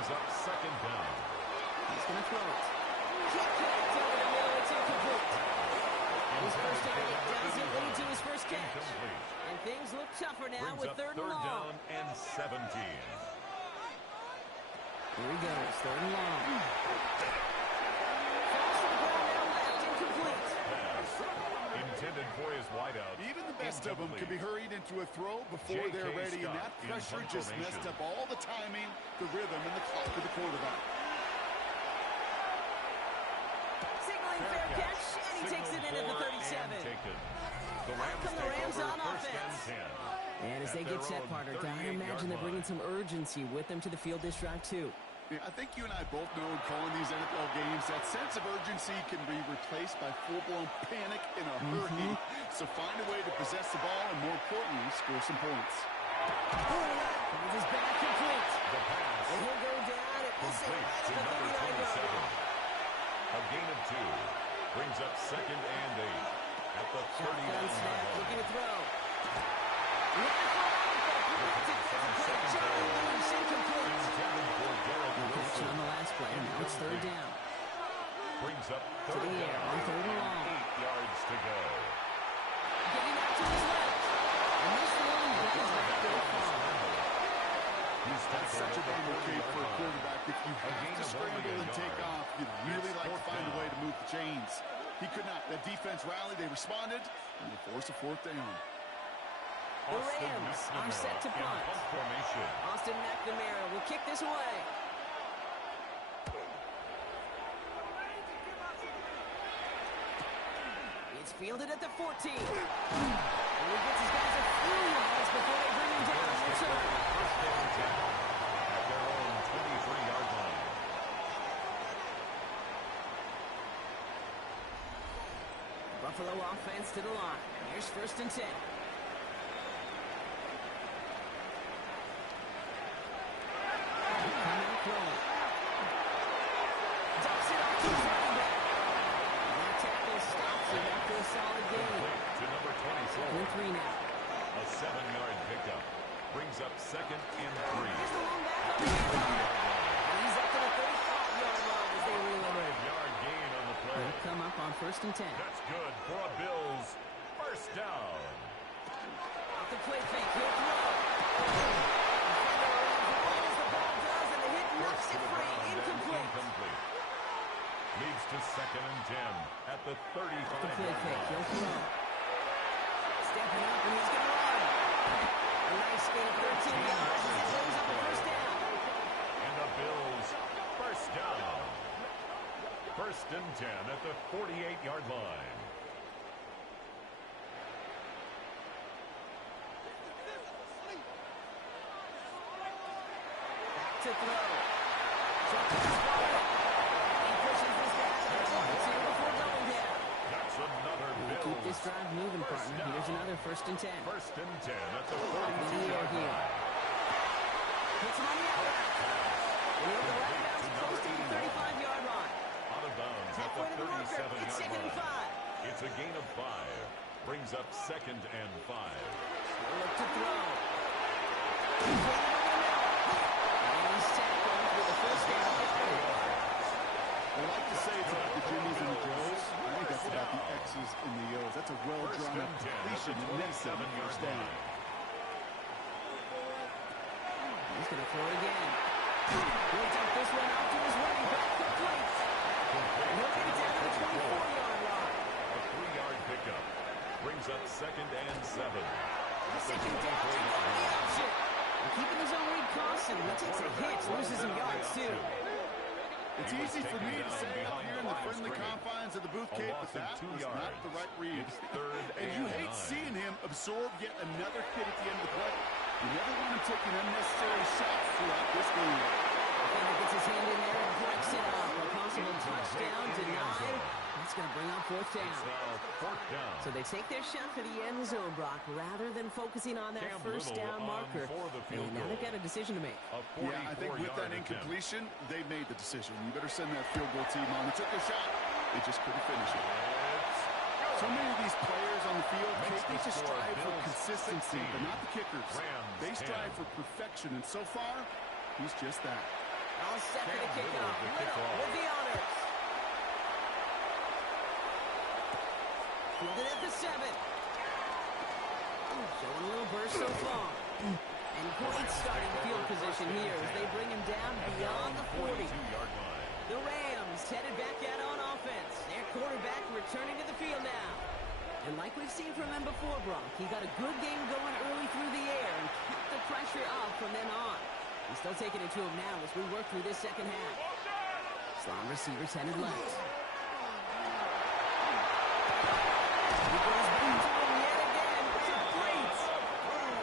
brings up second down. He's going to throw it. Kick it over the middle. It's incomplete. His first target doesn't lead to his first catch. Incomplete. And things look tougher now Brings with up third third and long. down and 17. Here he goes, third and long. Falls to the ground now left, incomplete. Pass. Intended for his wideout. Even the best of them can be hurried into a throw before J.K. they're ready, and that Scott in pressure punt just formation. messed up all the timing, the rhythm, and the clock of the quarterback. Signaling fair catch, and he takes it in at the 37. The Rams come the take Rams over on first offense. and 10. And as At they their get set, own Partner, gotta 38-yard imagine they're bringing line. some urgency with them to the field this drive, too. Yeah, I think you and I both know in calling these NFL games, that sense of urgency can be replaced by full-blown panic in a hurry. So find a way to possess the ball and, more importantly, score some points. Finds his back complete. The pass And he'll go down at this complete right to at the number 39-yard 27. line. A gain of 2. Brings up second and 8 at the Shotgun 39-yard snap, line. looking to throw. Charlie Lewis, incomplete. Intended for Garrett Catch Wilson. on the last play, and now it's third down. Brings up To third the air down on third and long. 8 yards to go. Getting out to his left. And this one goes back to the far. He's That's tackled such a at the bummer kick 40-yard for a line. quarterback. If you have gain to of scramble only a and take yard. off, you'd really It's like to fourth find a down. way to move the chains. He could not. That defense rallied, they responded, and they forced a fourth down. The Austin Rams are McNamara set to in punt. punt formation. Austin McNamara will kick this away. It's fielded at the 14. And he gets his guys a few yards before they bring him down on return. First down 10 at their own 23-yard line. Buffalo offense to the line. Here's first and 10. Come out throwing. Dumps it off to his running back. And that tackle stops him after a solid gain. Complete to number 24. 1-3 now. A 7-yard pickup. Brings up second and 3. Here's the long back At on the the 30-yard line. And he's up to the 35-yard line as they reel him in. Yard gain on the play. They'll come up on first and 10. That's good for a Bills first down. Off the play fake, he'll throw. Defender runs as the ball does, and the hit knocks First to it the free. ground and Incomplete. incomplete. Leads to second and 10 at the Off the play 35-yard fake, he'll line. throw. Stepping up, and he's going to run. A nice gain of 13 yards as he throws up a first down. And the Bills first down. First and 10 at the 48-yard line. Back to throw. Drops his ball. He pushes this guy to the 2 before going down. That's another We'll keep this Bills drive moving, partner. Here's another first and 10. first and 10 at the Here 42-yard here. line. Hits him on the out route. And he'll go out of bounds close to the 35-yard line. Out of bounds at the Halfway to the marker. It's 37-yard second and line. 5. It's a gain of 5. Brings up second and 5. Look to throw. And he's tackled with a first down. I like to say it's about the Jimmies and the Joes. I think that's about the X's and the O's. That's a First well-drawn-up and 10 at completion the and then some 27-yard first down. line. He's going to throw it again. He'll dump this one out to his running back. Complete. And he'll get it down to the 24-yard line. A 3-yard pickup. Brings up second and 7. Second down, take over the option. And keeping his own lead constant. He takes some hits, loses some yards, too. It's easy for me to say up here in the friendly confines of the booth, Kate, but that was not the right read. It's third And you and hate 9. seeing him absorb yet another hit at the end of the play. You never want him taking unnecessary shots throughout this game. Defender gets his hand in there and breaks it up. A possible touchdown denied. That's going to bring up fourth It's down. now fourth down. So they take their shot for the end zone, Brock, rather than focusing on that Cam first Little down on marker. for the field And now goal. they've got a decision to make. A Yeah, I think with 44-yard that attempt. incompletion, they made the decision. You better send that field goal team on. They took their shot. They just couldn't finish it. So many of these players on the field, Makes they the just score strive for Bills consistency, 16. but not the kickers. Rams They strive 10. for perfection, and so far, he's just that. All set for the Cam kickoff. Little with the Little kickoff. with the honors. Fielded at the 7. Showing a little burst so far. And great starting field position here as they bring him down beyond the 40. 42-yard line. The Rams headed back out on offense. Their quarterback returning to the field now. And like we've seen from him before, Brock, he got a good game going early through the air and kept the pressure up from then on. He's still taking it to him now as we work through this second half. Slot receivers headed left. He goes back to him yet again. Complete.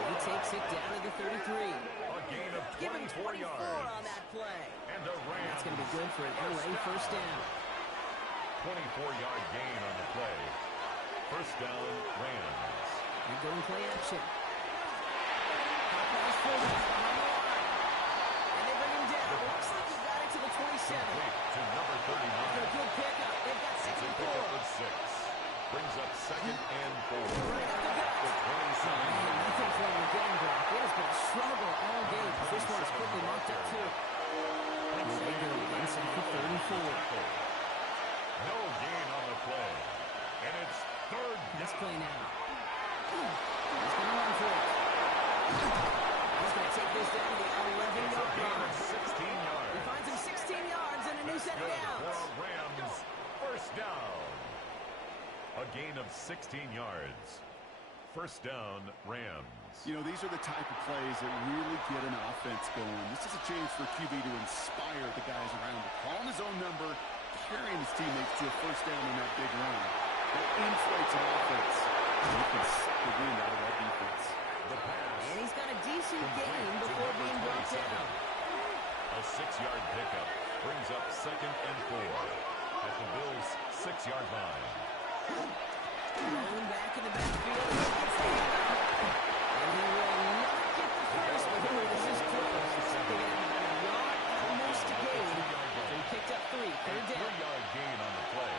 He takes it down to the 33. A gain of Give him 24 24 yards. on that play. And a Rams. That's going to be good for an LA first down. 24-yard gain on the play. First down, Rams. They're going play action. Pass fullback behind the line. And they bring him down. Looks like he got it to the 27. Complete to number After a 39. good pickup, they've got It's a second and pickup 4. of 6. Brings up second and 4. Right up the gut. The 27. Man, nothing for him again, Brock. It has been a struggle all game. This one is quickly marked up, too. And they go inside for 3rd and 4. No gain on the play. And it's third Let's down. play now. He's going to run for it. He's going to take this down to the 11-yard Gain line. of 16 yards. He finds him 16 yards and a new set of Good downs. for Rams. First down. A gain of 16 yards. First down, Rams. You know, these are the type of plays that really get an offense going. This is a chance for QB to inspire the guys around him. Calling his own number, carrying his teammates to a first down in that big run. That inflates an offense. And he can suck the wind out of that defense. The pass. And he's got a decent gain before being brought down. A 6-yard pickup brings up second and 4 at the Bills' 6-yard line. Rolling back in the backfield. He gets the handoff. And he will not get the first, but this is close. They got about a yard almost to gain. So he picked up 3. Third A down. 3-yard gain on the play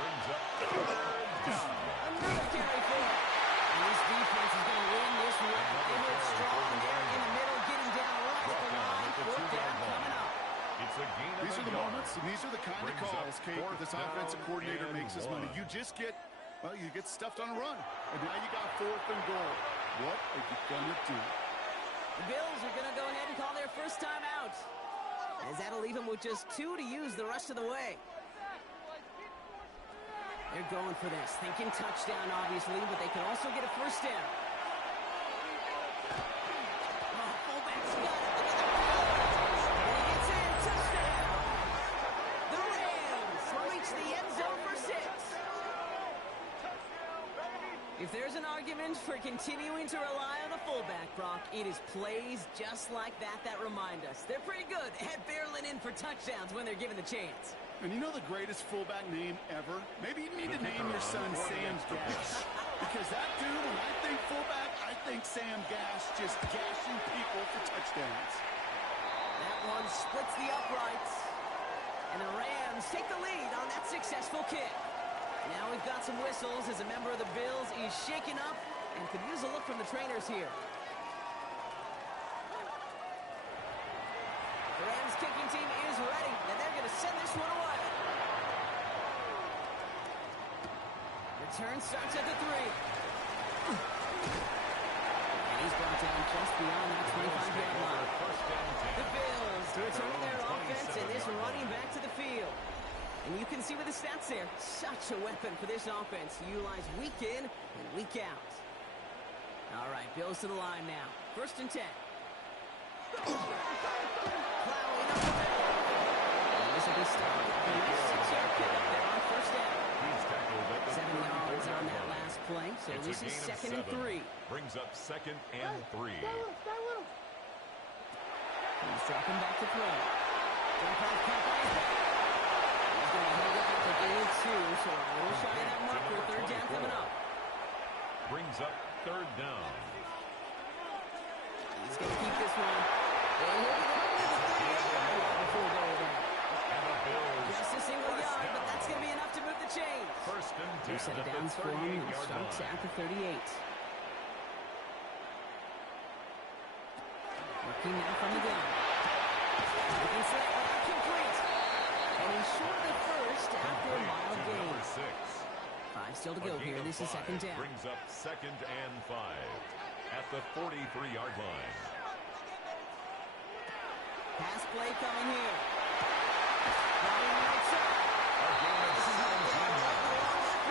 brings up third down. Another carry for him. And this defense is going to win this one. They hold strong there in the middle, getting down right at the line. 4th down coming up. It's a gain of These a are the yard. moments, and these are the kind of Brings up calls, Kate, that this fourth offensive down coordinator and makes his money. 1. You just get, well, you get stuffed on a run. And now you got 4th and goal. What are you going to do? The Bills are going to go ahead and call their first time out. As that'll leave them with just 2 to use the rest of the way. They're going for this. Thinking touchdown, obviously, but they can also get a first down. Oh, fullback's got it. Look at the field. And he gets in. Touchdown. The Rams will reach the end zone for 6. If there's an argument for continuing to rely on a fullback, Brock, it is plays just like that that remind us. They're pretty good at barreling in for touchdowns when they're given the chance. And you know the greatest fullback name ever? Maybe you need to name your son Sam Gash. Because that dude, when I think fullback, I think Sam Gash just gashing people for touchdowns. That one splits the uprights. And the Rams take the lead on that successful kick. Now we've got some whistles as a member of the Bills is shaken up and could use a look from the trainers here. The Rams kicking team is ready, and they're going to send this one away. Return starts at the 3. And he's brought down just beyond that 25-yard line. First down, The Bills returning their offense and this running back to the field. And you can see with the stats there, such a weapon for this offense. Utilized week in and week out. All right, Bills to the line now. 1st and 10. Plowing up the middle. And this will be stopped. The next 6-yard pickup there on 1st down. He's tackled at the 7 yards 34-yard on that line. last play. So It's this a is gain of 2nd and 3. Brings up second and 3. He's dropping back to throw. Jump off cut by his back. He's going to hold it up to gain of 2, so a little shy of that marker. 3rd down coming up. Brings up 3rd down. He's going to keep this one. And he'll get it over the 3-yard line before going down. And the Bills. Just a single first yard, but down. that's going to be enough to move the chains. First and 10 Two set of at downs the for him and 38-yard starts line. at the 38. Working now from the gun. Looking slant still to A go gain here. of This is 5 second down. brings up 2nd and 5 at the 43-yard line. Pass play coming here. Running right side. A gain of This is not 17 bad. yards.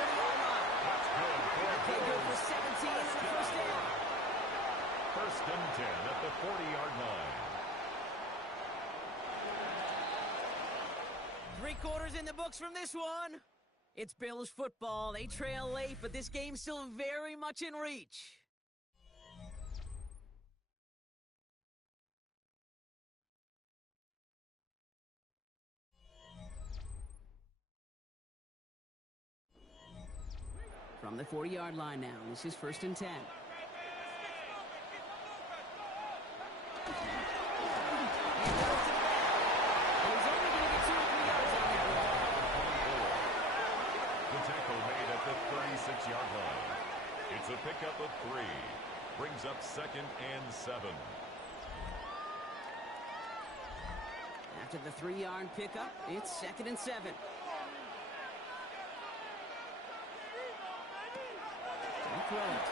Along that 30-yard line. That's good for Okay, good for Bills. 17 and a first down. 1st and 10 at the 40-yard line. 3 quarters in the books from this one. It's Bills football. They trail late, but this game's still very much in reach. From the 40-yard line now, this is 1st and 10. The tackle made at the 36-yard line. It's a pickup of 3. Brings up 2nd and 7. After the 3-yard pickup, it's 2nd and 7. He'll throw it.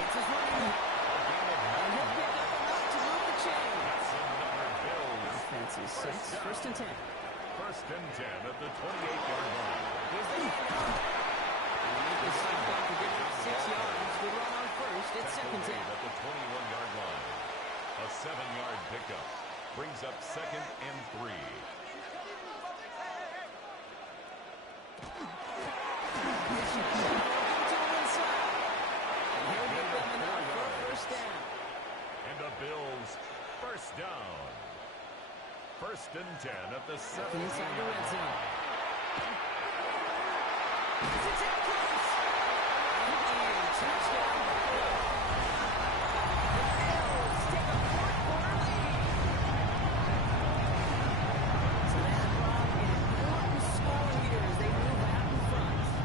It's his running back. And he'll pick up enough to move the chain. That's another Bills. Offense is 6, 1st and 10. 1st and 10 at the 28-yard line. Here's the handoff. And they make the stop back to get about 6 yards. Good run on first. It's 2nd Tackle and 10. made at the 21-yard line. A 7-yard pickup brings up 2nd and 3. And the Bills first down. 1st and 10 at the 17-yard line.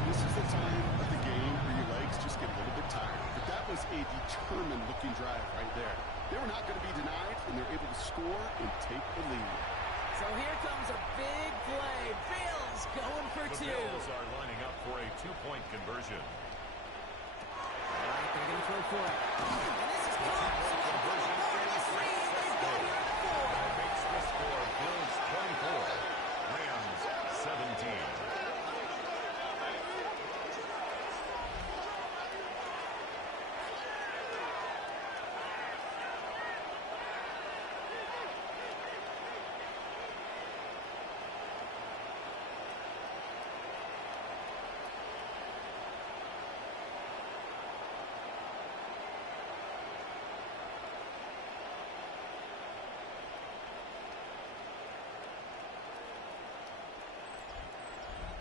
This is the time of the game where your legs just get a little bit tired. But that was a determined-looking drive right there. They were not going to be denied, and they're able to score and take the lead. So here comes a big play. Bills going for The 2. Bills are lining up for a 2-point conversion. All right, they're going to throw for it. And this is caught. So they've got a bonus lead. They've got here at 4. That makes the score Bills 24, Rams 17.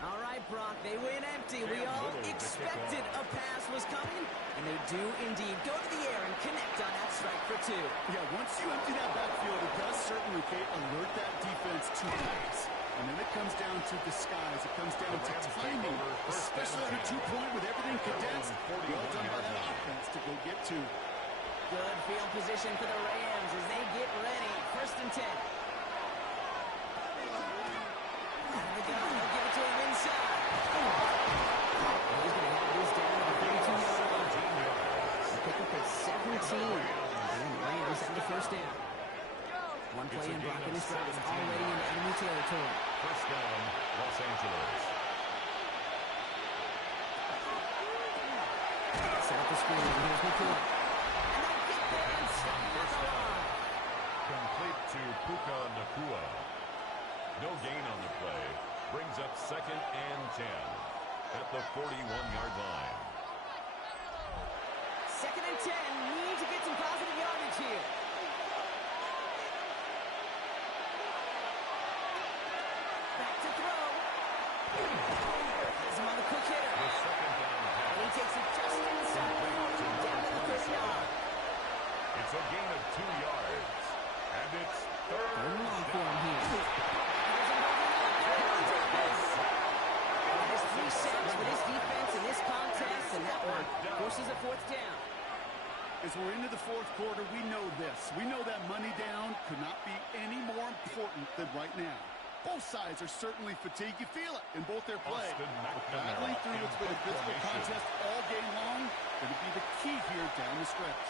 All right, Brock, they win empty. We all expected a pass was coming, and they do indeed go to the air and connect on that strike for 2. Yeah, once you empty that backfield, it does certainly alert that defense to pass. And then it comes down to disguise. It comes down to timing, especially on a 2-point with everything condensed. Well done by that offense to go get 2. Good field position for the Rams as they get ready. 1st and 10. They'll give it to him inside. He's going to have this down at the 32-yard line. Pick up at 17. And Rams have the 1st down. One play in Brock and his drive is already in enemy territory. 1st down, Los Angeles. Set up the screen. Here's McCoy. And they'll get there and stop him at the line. Complete to Puka Nacua. No gain on the play. Brings up 2nd and 10 at the 41-yard line. 2nd and 10. Need to get some positive yardage here. Back to throw. Has him on the quick hitter. The 2nd down And pass. he takes it just inside the 40, down to the 30-yard. It's a gain of 2 yards. And it's 3rd Third and long for down. him here. There's 3 sacks for this defense in this contest, and that one forces a 4th down. As we're into the 4th quarter, we know this. We know that money down could not be any more important than right now. Both sides are certainly fatigued. You feel it in both their play. Austin McNamara Battling through what's been a physical formation. contest all game long, going to be the key here down the stretch.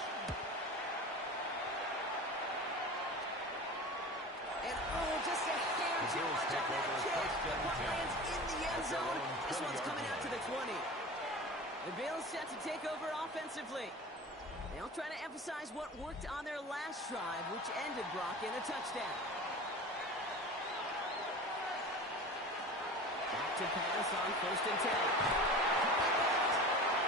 And just a hair too Bills much take on that over kick. first The and puck 10. lands in the end At their zone. own This one's 20-yard coming out to line. the 20. The Bills set to take over offensively. They'll try to emphasize what worked on their last drive, which ended Brock in a touchdown. Back to pass on first and 10.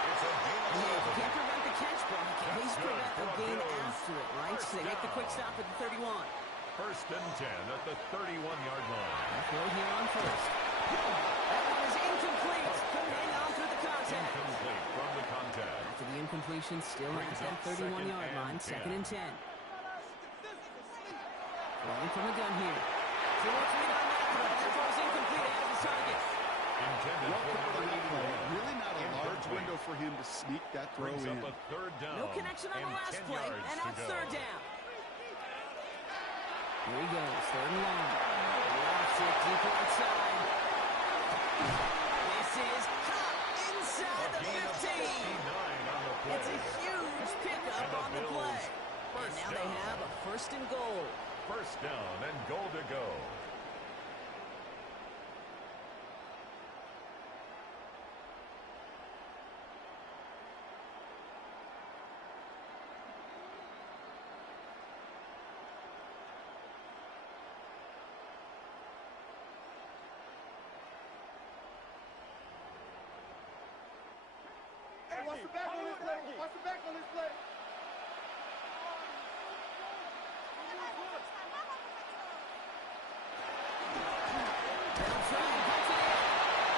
It's a gain of And if you 11. can't prevent the catch, Brock, at That's least good prevent for a the gain Bills. after it, right? First So they make the quick down. stop at the 31. First and 10 at the 31-yard line. Throw here on first. That one is incomplete. Couldn't hang on through the contact. Incomplete from the contact. After the incompletion, still at Brings that up second 31-yard and line, 10. second and 10. Throwing from the gun here. Too much lead on that throw. That throw's incomplete ahead of his target. Intended Well for covered on that number play. 81. Really not a large Incomplete. window for him to sneak that throw Brings in. up a third down. No connection on the and last 10 play, yards and to that's go. third down. Here he goes, third and long. Lofts it deep outside. This is caught inside A the gain of 15. 69 on the play. It's a huge pickup And the on the Bills play. And first now they down. have a first and goal. First down and goal to go. Watch the back on this play. Watch the back on this play. They'll try and punch it in.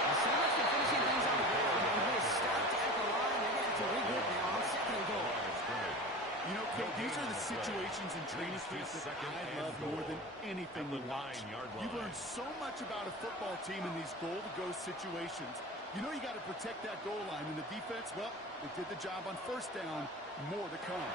And so much for finishing things on the ground. And he is stopped at the line. They're going to have to regroup now on second and goal. Line of scrimmage. You know, Kate, these are the situations in training Brings camp to that second I and love more goal. than anything At the to watch. 9-yard You line. learn so much about a football team in these goal-to-go situations. You know you got to protect that goal line, and the defense, well, they did the job on first down. More to come.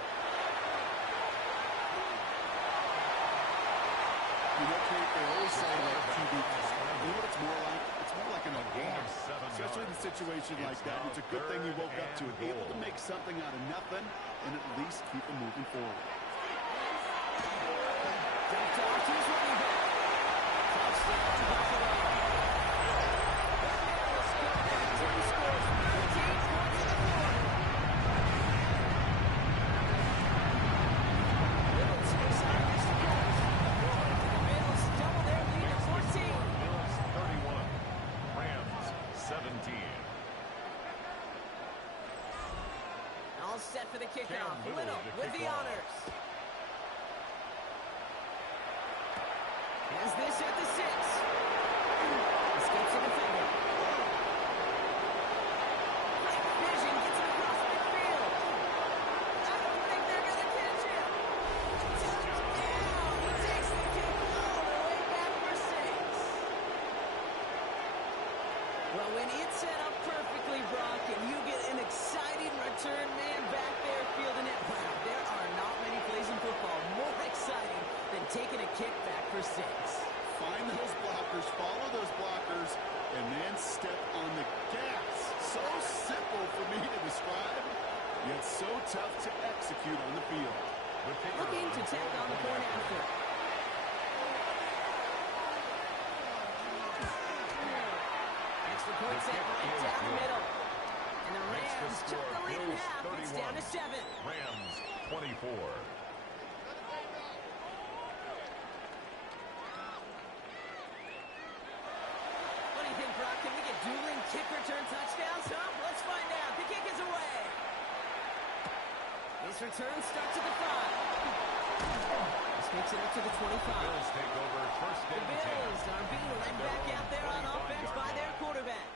You know, Kate, they always say that QB play. You know what it's more like? It's more like an gain of alarm. 7 Especially in a yards. situation like It's that. now It's a good thing you woke up to it. third and Able to goal. make something out of nothing and at least keep them moving forward. Dumped off to his running back. Touchdown, Buffalo. The Bills go back to the scores. 13 points in the fourth. Little takes on an extra point. The Bills double their lead to 14. Bills 31. Rams 17. All set for the Cam kickoff. Little Little to with kick the off. honors. Has this at the 6. Escapes the defender. Great vision, gets it across midfield. I don't think they're going to catch him. Touchdown! He takes the kick all the way back for 6. Well, when it's set up perfectly, Brock, and you get an exciting return man back there fielding it, wow, there are not many plays in football more exciting than taking a kick back for 6. Find those blockers, follow those blockers, and then step on the gas. So simple for me to describe, yet so tough to execute on the field. The kicker Looking to tack on the point after. Extra point set right down the middle. And the Makes the Rams took score the lead in Bills half. It's down to 31. 7. Rams 24. What do you think, Brock? Can we get dueling kick return touchdowns? Huh? Let's find out. The kick is away. This return starts at the 5. This makes it up to the 25. Bills take over first The and 10. Bills are being led back out there on 25-yard offense by their line. quarterback.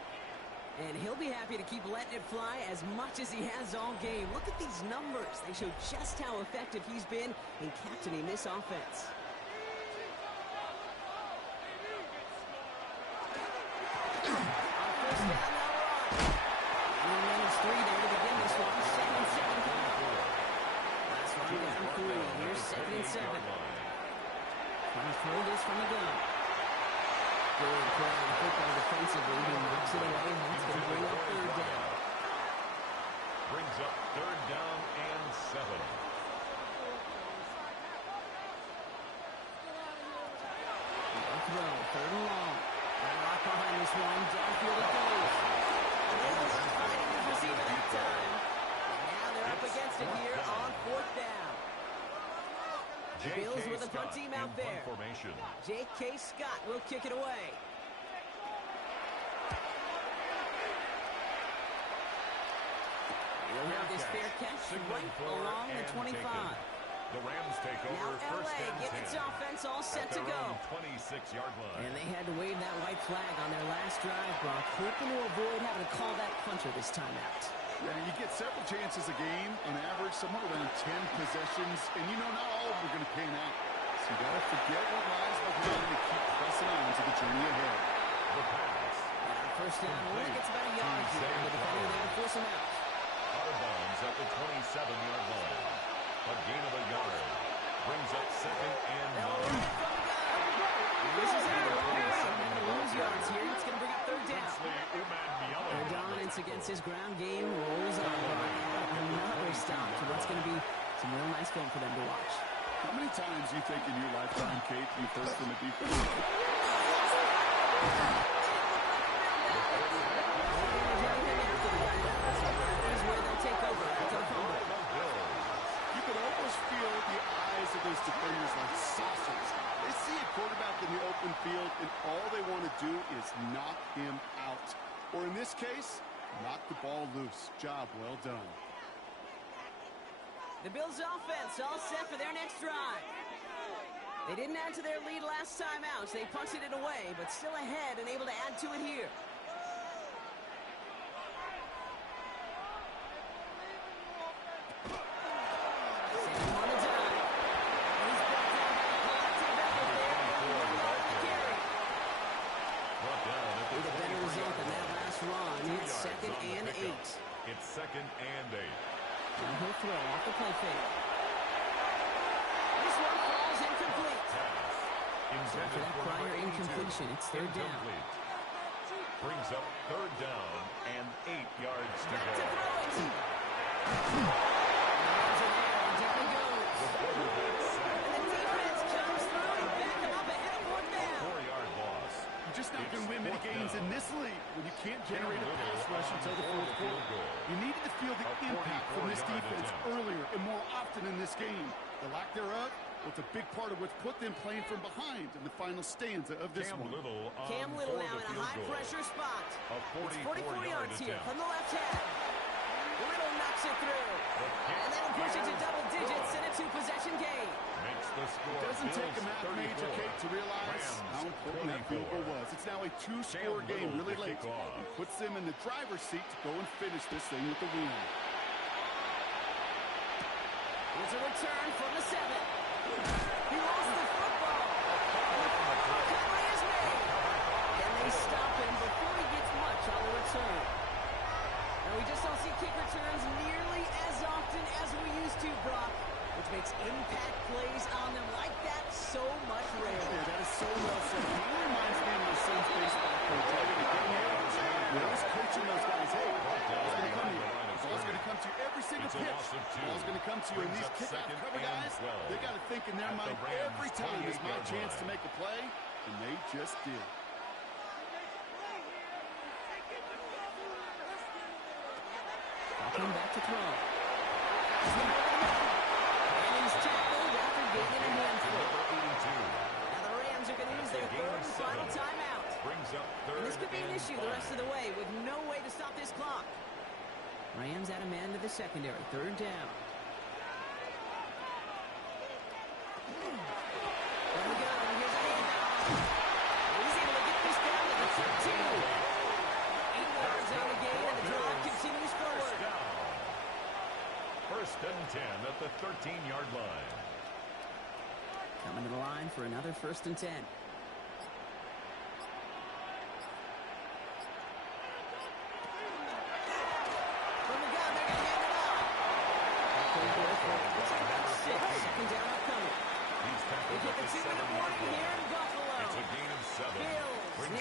And he'll be happy to keep letting it fly as much as he has all game. Look at these numbers. They show just how effective he's been in captaining this offense. On first down, now we're on. And it's 3 there to begin this one. 2nd and 7 coming up. Last run down 3. Here's 2nd and 7. Trying to throw this from the gun. Good play on football defensively. He knocks it away, and that's going to bring up third down. Brings up third down and 7. Throw, third and long. And lock behind this one. Downfield it goes. And they will not find him to receiver that time. And now they're up against it here on fourth down. The Bills with a punt team out there. J.K. Scott will kick it away. He'll have this fair catch right along the 25. The Rams take over Now first LA and 10. gets its offense all set to go. 26-yard line. And they had to wave that white flag on their last drive, Brock, hoping to avoid having to call that punter this time out. Yeah, you get several chances a game, on average, somewhere around 10 possessions, and you know not all of them are going to pan out. So you got to forget what lies behind and keep pressing on to the journey ahead. The pass. And first down, only gets about a yard here. The defender there to force him out. Out of bounds at the 27-yard line. A gain of a yard. Brings up second and 9. This is how they're going to lose yards here. It's going to bring up third down. Their dominance against his ground game rolls on. Another stop to what's going to be some real nice film for them to watch. How many times do you think in your lifetime, Kate, you first from the defense? You could almost feel the eyes of those defenders like saucers. They see a quarterback in the open field, and all they want to do is knock him out. Or in this case, knock the ball loose. Job well done. The Bills' offense all set for their next drive. They didn't add to their lead last time out, so they punted it away, but still ahead and able to add to it here. Second and 8. It's second and 8. And he'll throw off the play fake. This one falls incomplete. So after that prior incompletion, it's third down. Brings up third down and 8 yards to Back go. to throw it. And down he goes. And the defense comes through and back him up ahead of fourth down. 4-yard loss. You're just not going to win many games in this league when you can't generate a pass rush until the fourth quarter. You needed to feel the impact from this defense earlier and more often in this game. The lack thereof was a big part of what's put them playing from behind in the final stanza of this one. Cam Little now in a high-pressure spot. It's 44 yards here from the left hand. Little knocks it through. And that'll push it to double digits in a 2-possession game. Makes the score. It doesn't take a math 34. major, Kate, to realize how important that field goal was. It's now a 2-score game really late. It puts them in the driver's seat to go and finish this thing with the win. Here's a return from the 7. He lost the football. Recovery is made. And they stop him before he gets much on the return. Now we just don't see kick returns nearly as often as we used to, Brock, which makes impact plays on them like that so much rarer. Yeah, that is so well said. It really reminds me of my son's baseball coach. When I was coaching those guys, hey, ball's going to come to you. Ball's going to come to you every single pitch. Ball's going to come to you. And these kickoff cover guys, they got to think in their mind every time is my chance to make a play, and they just did. Come back to throw. And he's tackled after gaining a handful. Now the Rams are going to use their third and final timeout. And this could be an issue the rest of the way with no way to stop this clock. Rams add a man to the secondary. Third down. There we go. Here's a handoff. He's able to get this down to the 13. 8 yards on the gain, and the drive continues forward. First and 10 at the 13-yard line. Coming to the line for another first and 10. From the gun, they're going to hand it off. It's about 6. Second down upcoming. They get the 2-minute warning here in Buffalo. It's a gain of 7. Bills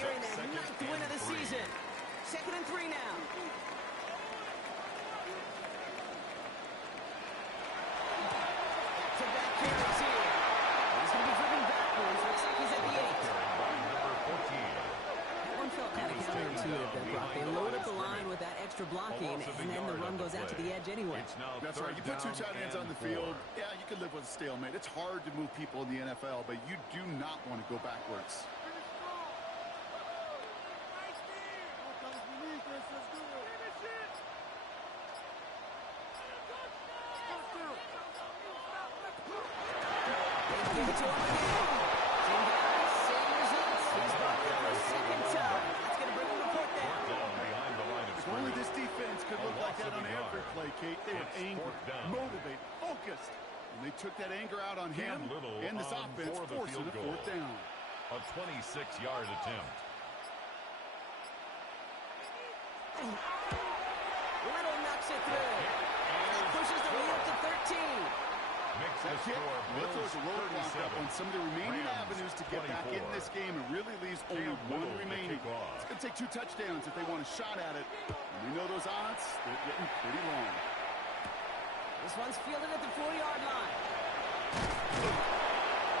intuitive there, Brock. They load up the line with that extra blocking, and then the run goes out to the edge anyway. That's right. You put two tight ends on the field, yeah, you can live with a stalemate. It's hard to move people in the NFL, but you do not want to go backwards. Give it to him again. Jim Harris, same results. He's back there for a second time. That's going to bring him to fourth down. Behind the line of If only scrimmage. this defense could look like that on every play, Kate. They were It's angry, fourth down. motivated, focused. And they took that anger out on him Cam Little and this on offense, for the forcing field a fourth goal. down. A 26-yard attempt. Little knocks it through. That pushes the lead up to 13. Makes the That's it. score That throws Bills a roadblock up 37. on some of the remaining Rams avenues to get back 24. in this game and really leaves only Cam one Little to remaining. kick off. It's going to take 2 touchdowns if they want a shot at it. And we know those odds, they're getting pretty long. This one's fielded at the 4-yard line.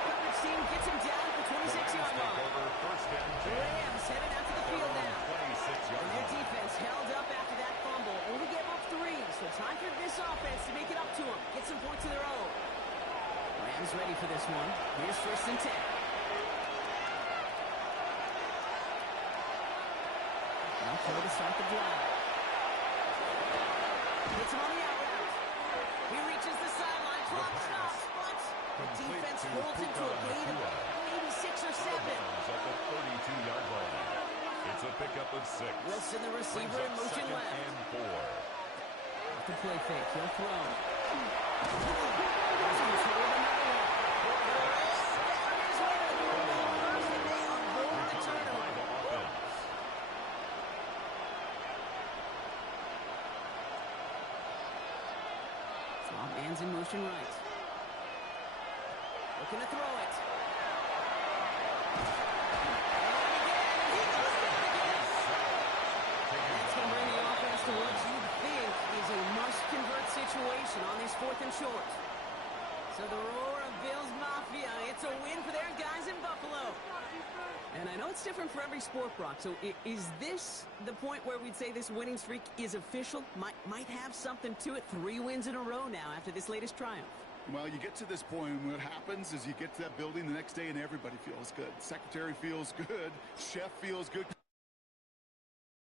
Coverage team gets him down at the 26-yard line. Over first and The 10. Rams headed out to the field now. 26-yard And their line. defense held up after that fumble. Only gave up 3, so time for this offense to make it up to them. Get some points of their own. Rams ready for this one. Here's first and 10. Now throw to start the drive. Hits him on the out route. He reaches the sideline. Clock stops, but the defense holds him to a gain of maybe 6 or 7. At the 32-yard line. It's a pickup of 6. Wilson, the receiver, in motion Second left. and 4. Off the play fake. He'll throw. Lost control of another one. The Rams found his way to the goal line first, and they avoid the turnover. Slot man's in motion right. Looking to throw it. That's going to bring the offense to what you think is a must-convert situation on this 4th and short. So the roar of Bills Mafia, it's a win for their guys in Buffalo. And I know it's different for every sport, Brock. So is this the point where we'd say this winning streak is official? Might have something to it. 3 wins in a row now after this latest triumph. Well, you get to this point, and what happens is you get to that building the next day, and everybody feels good. Secretary feels good. Chef feels good.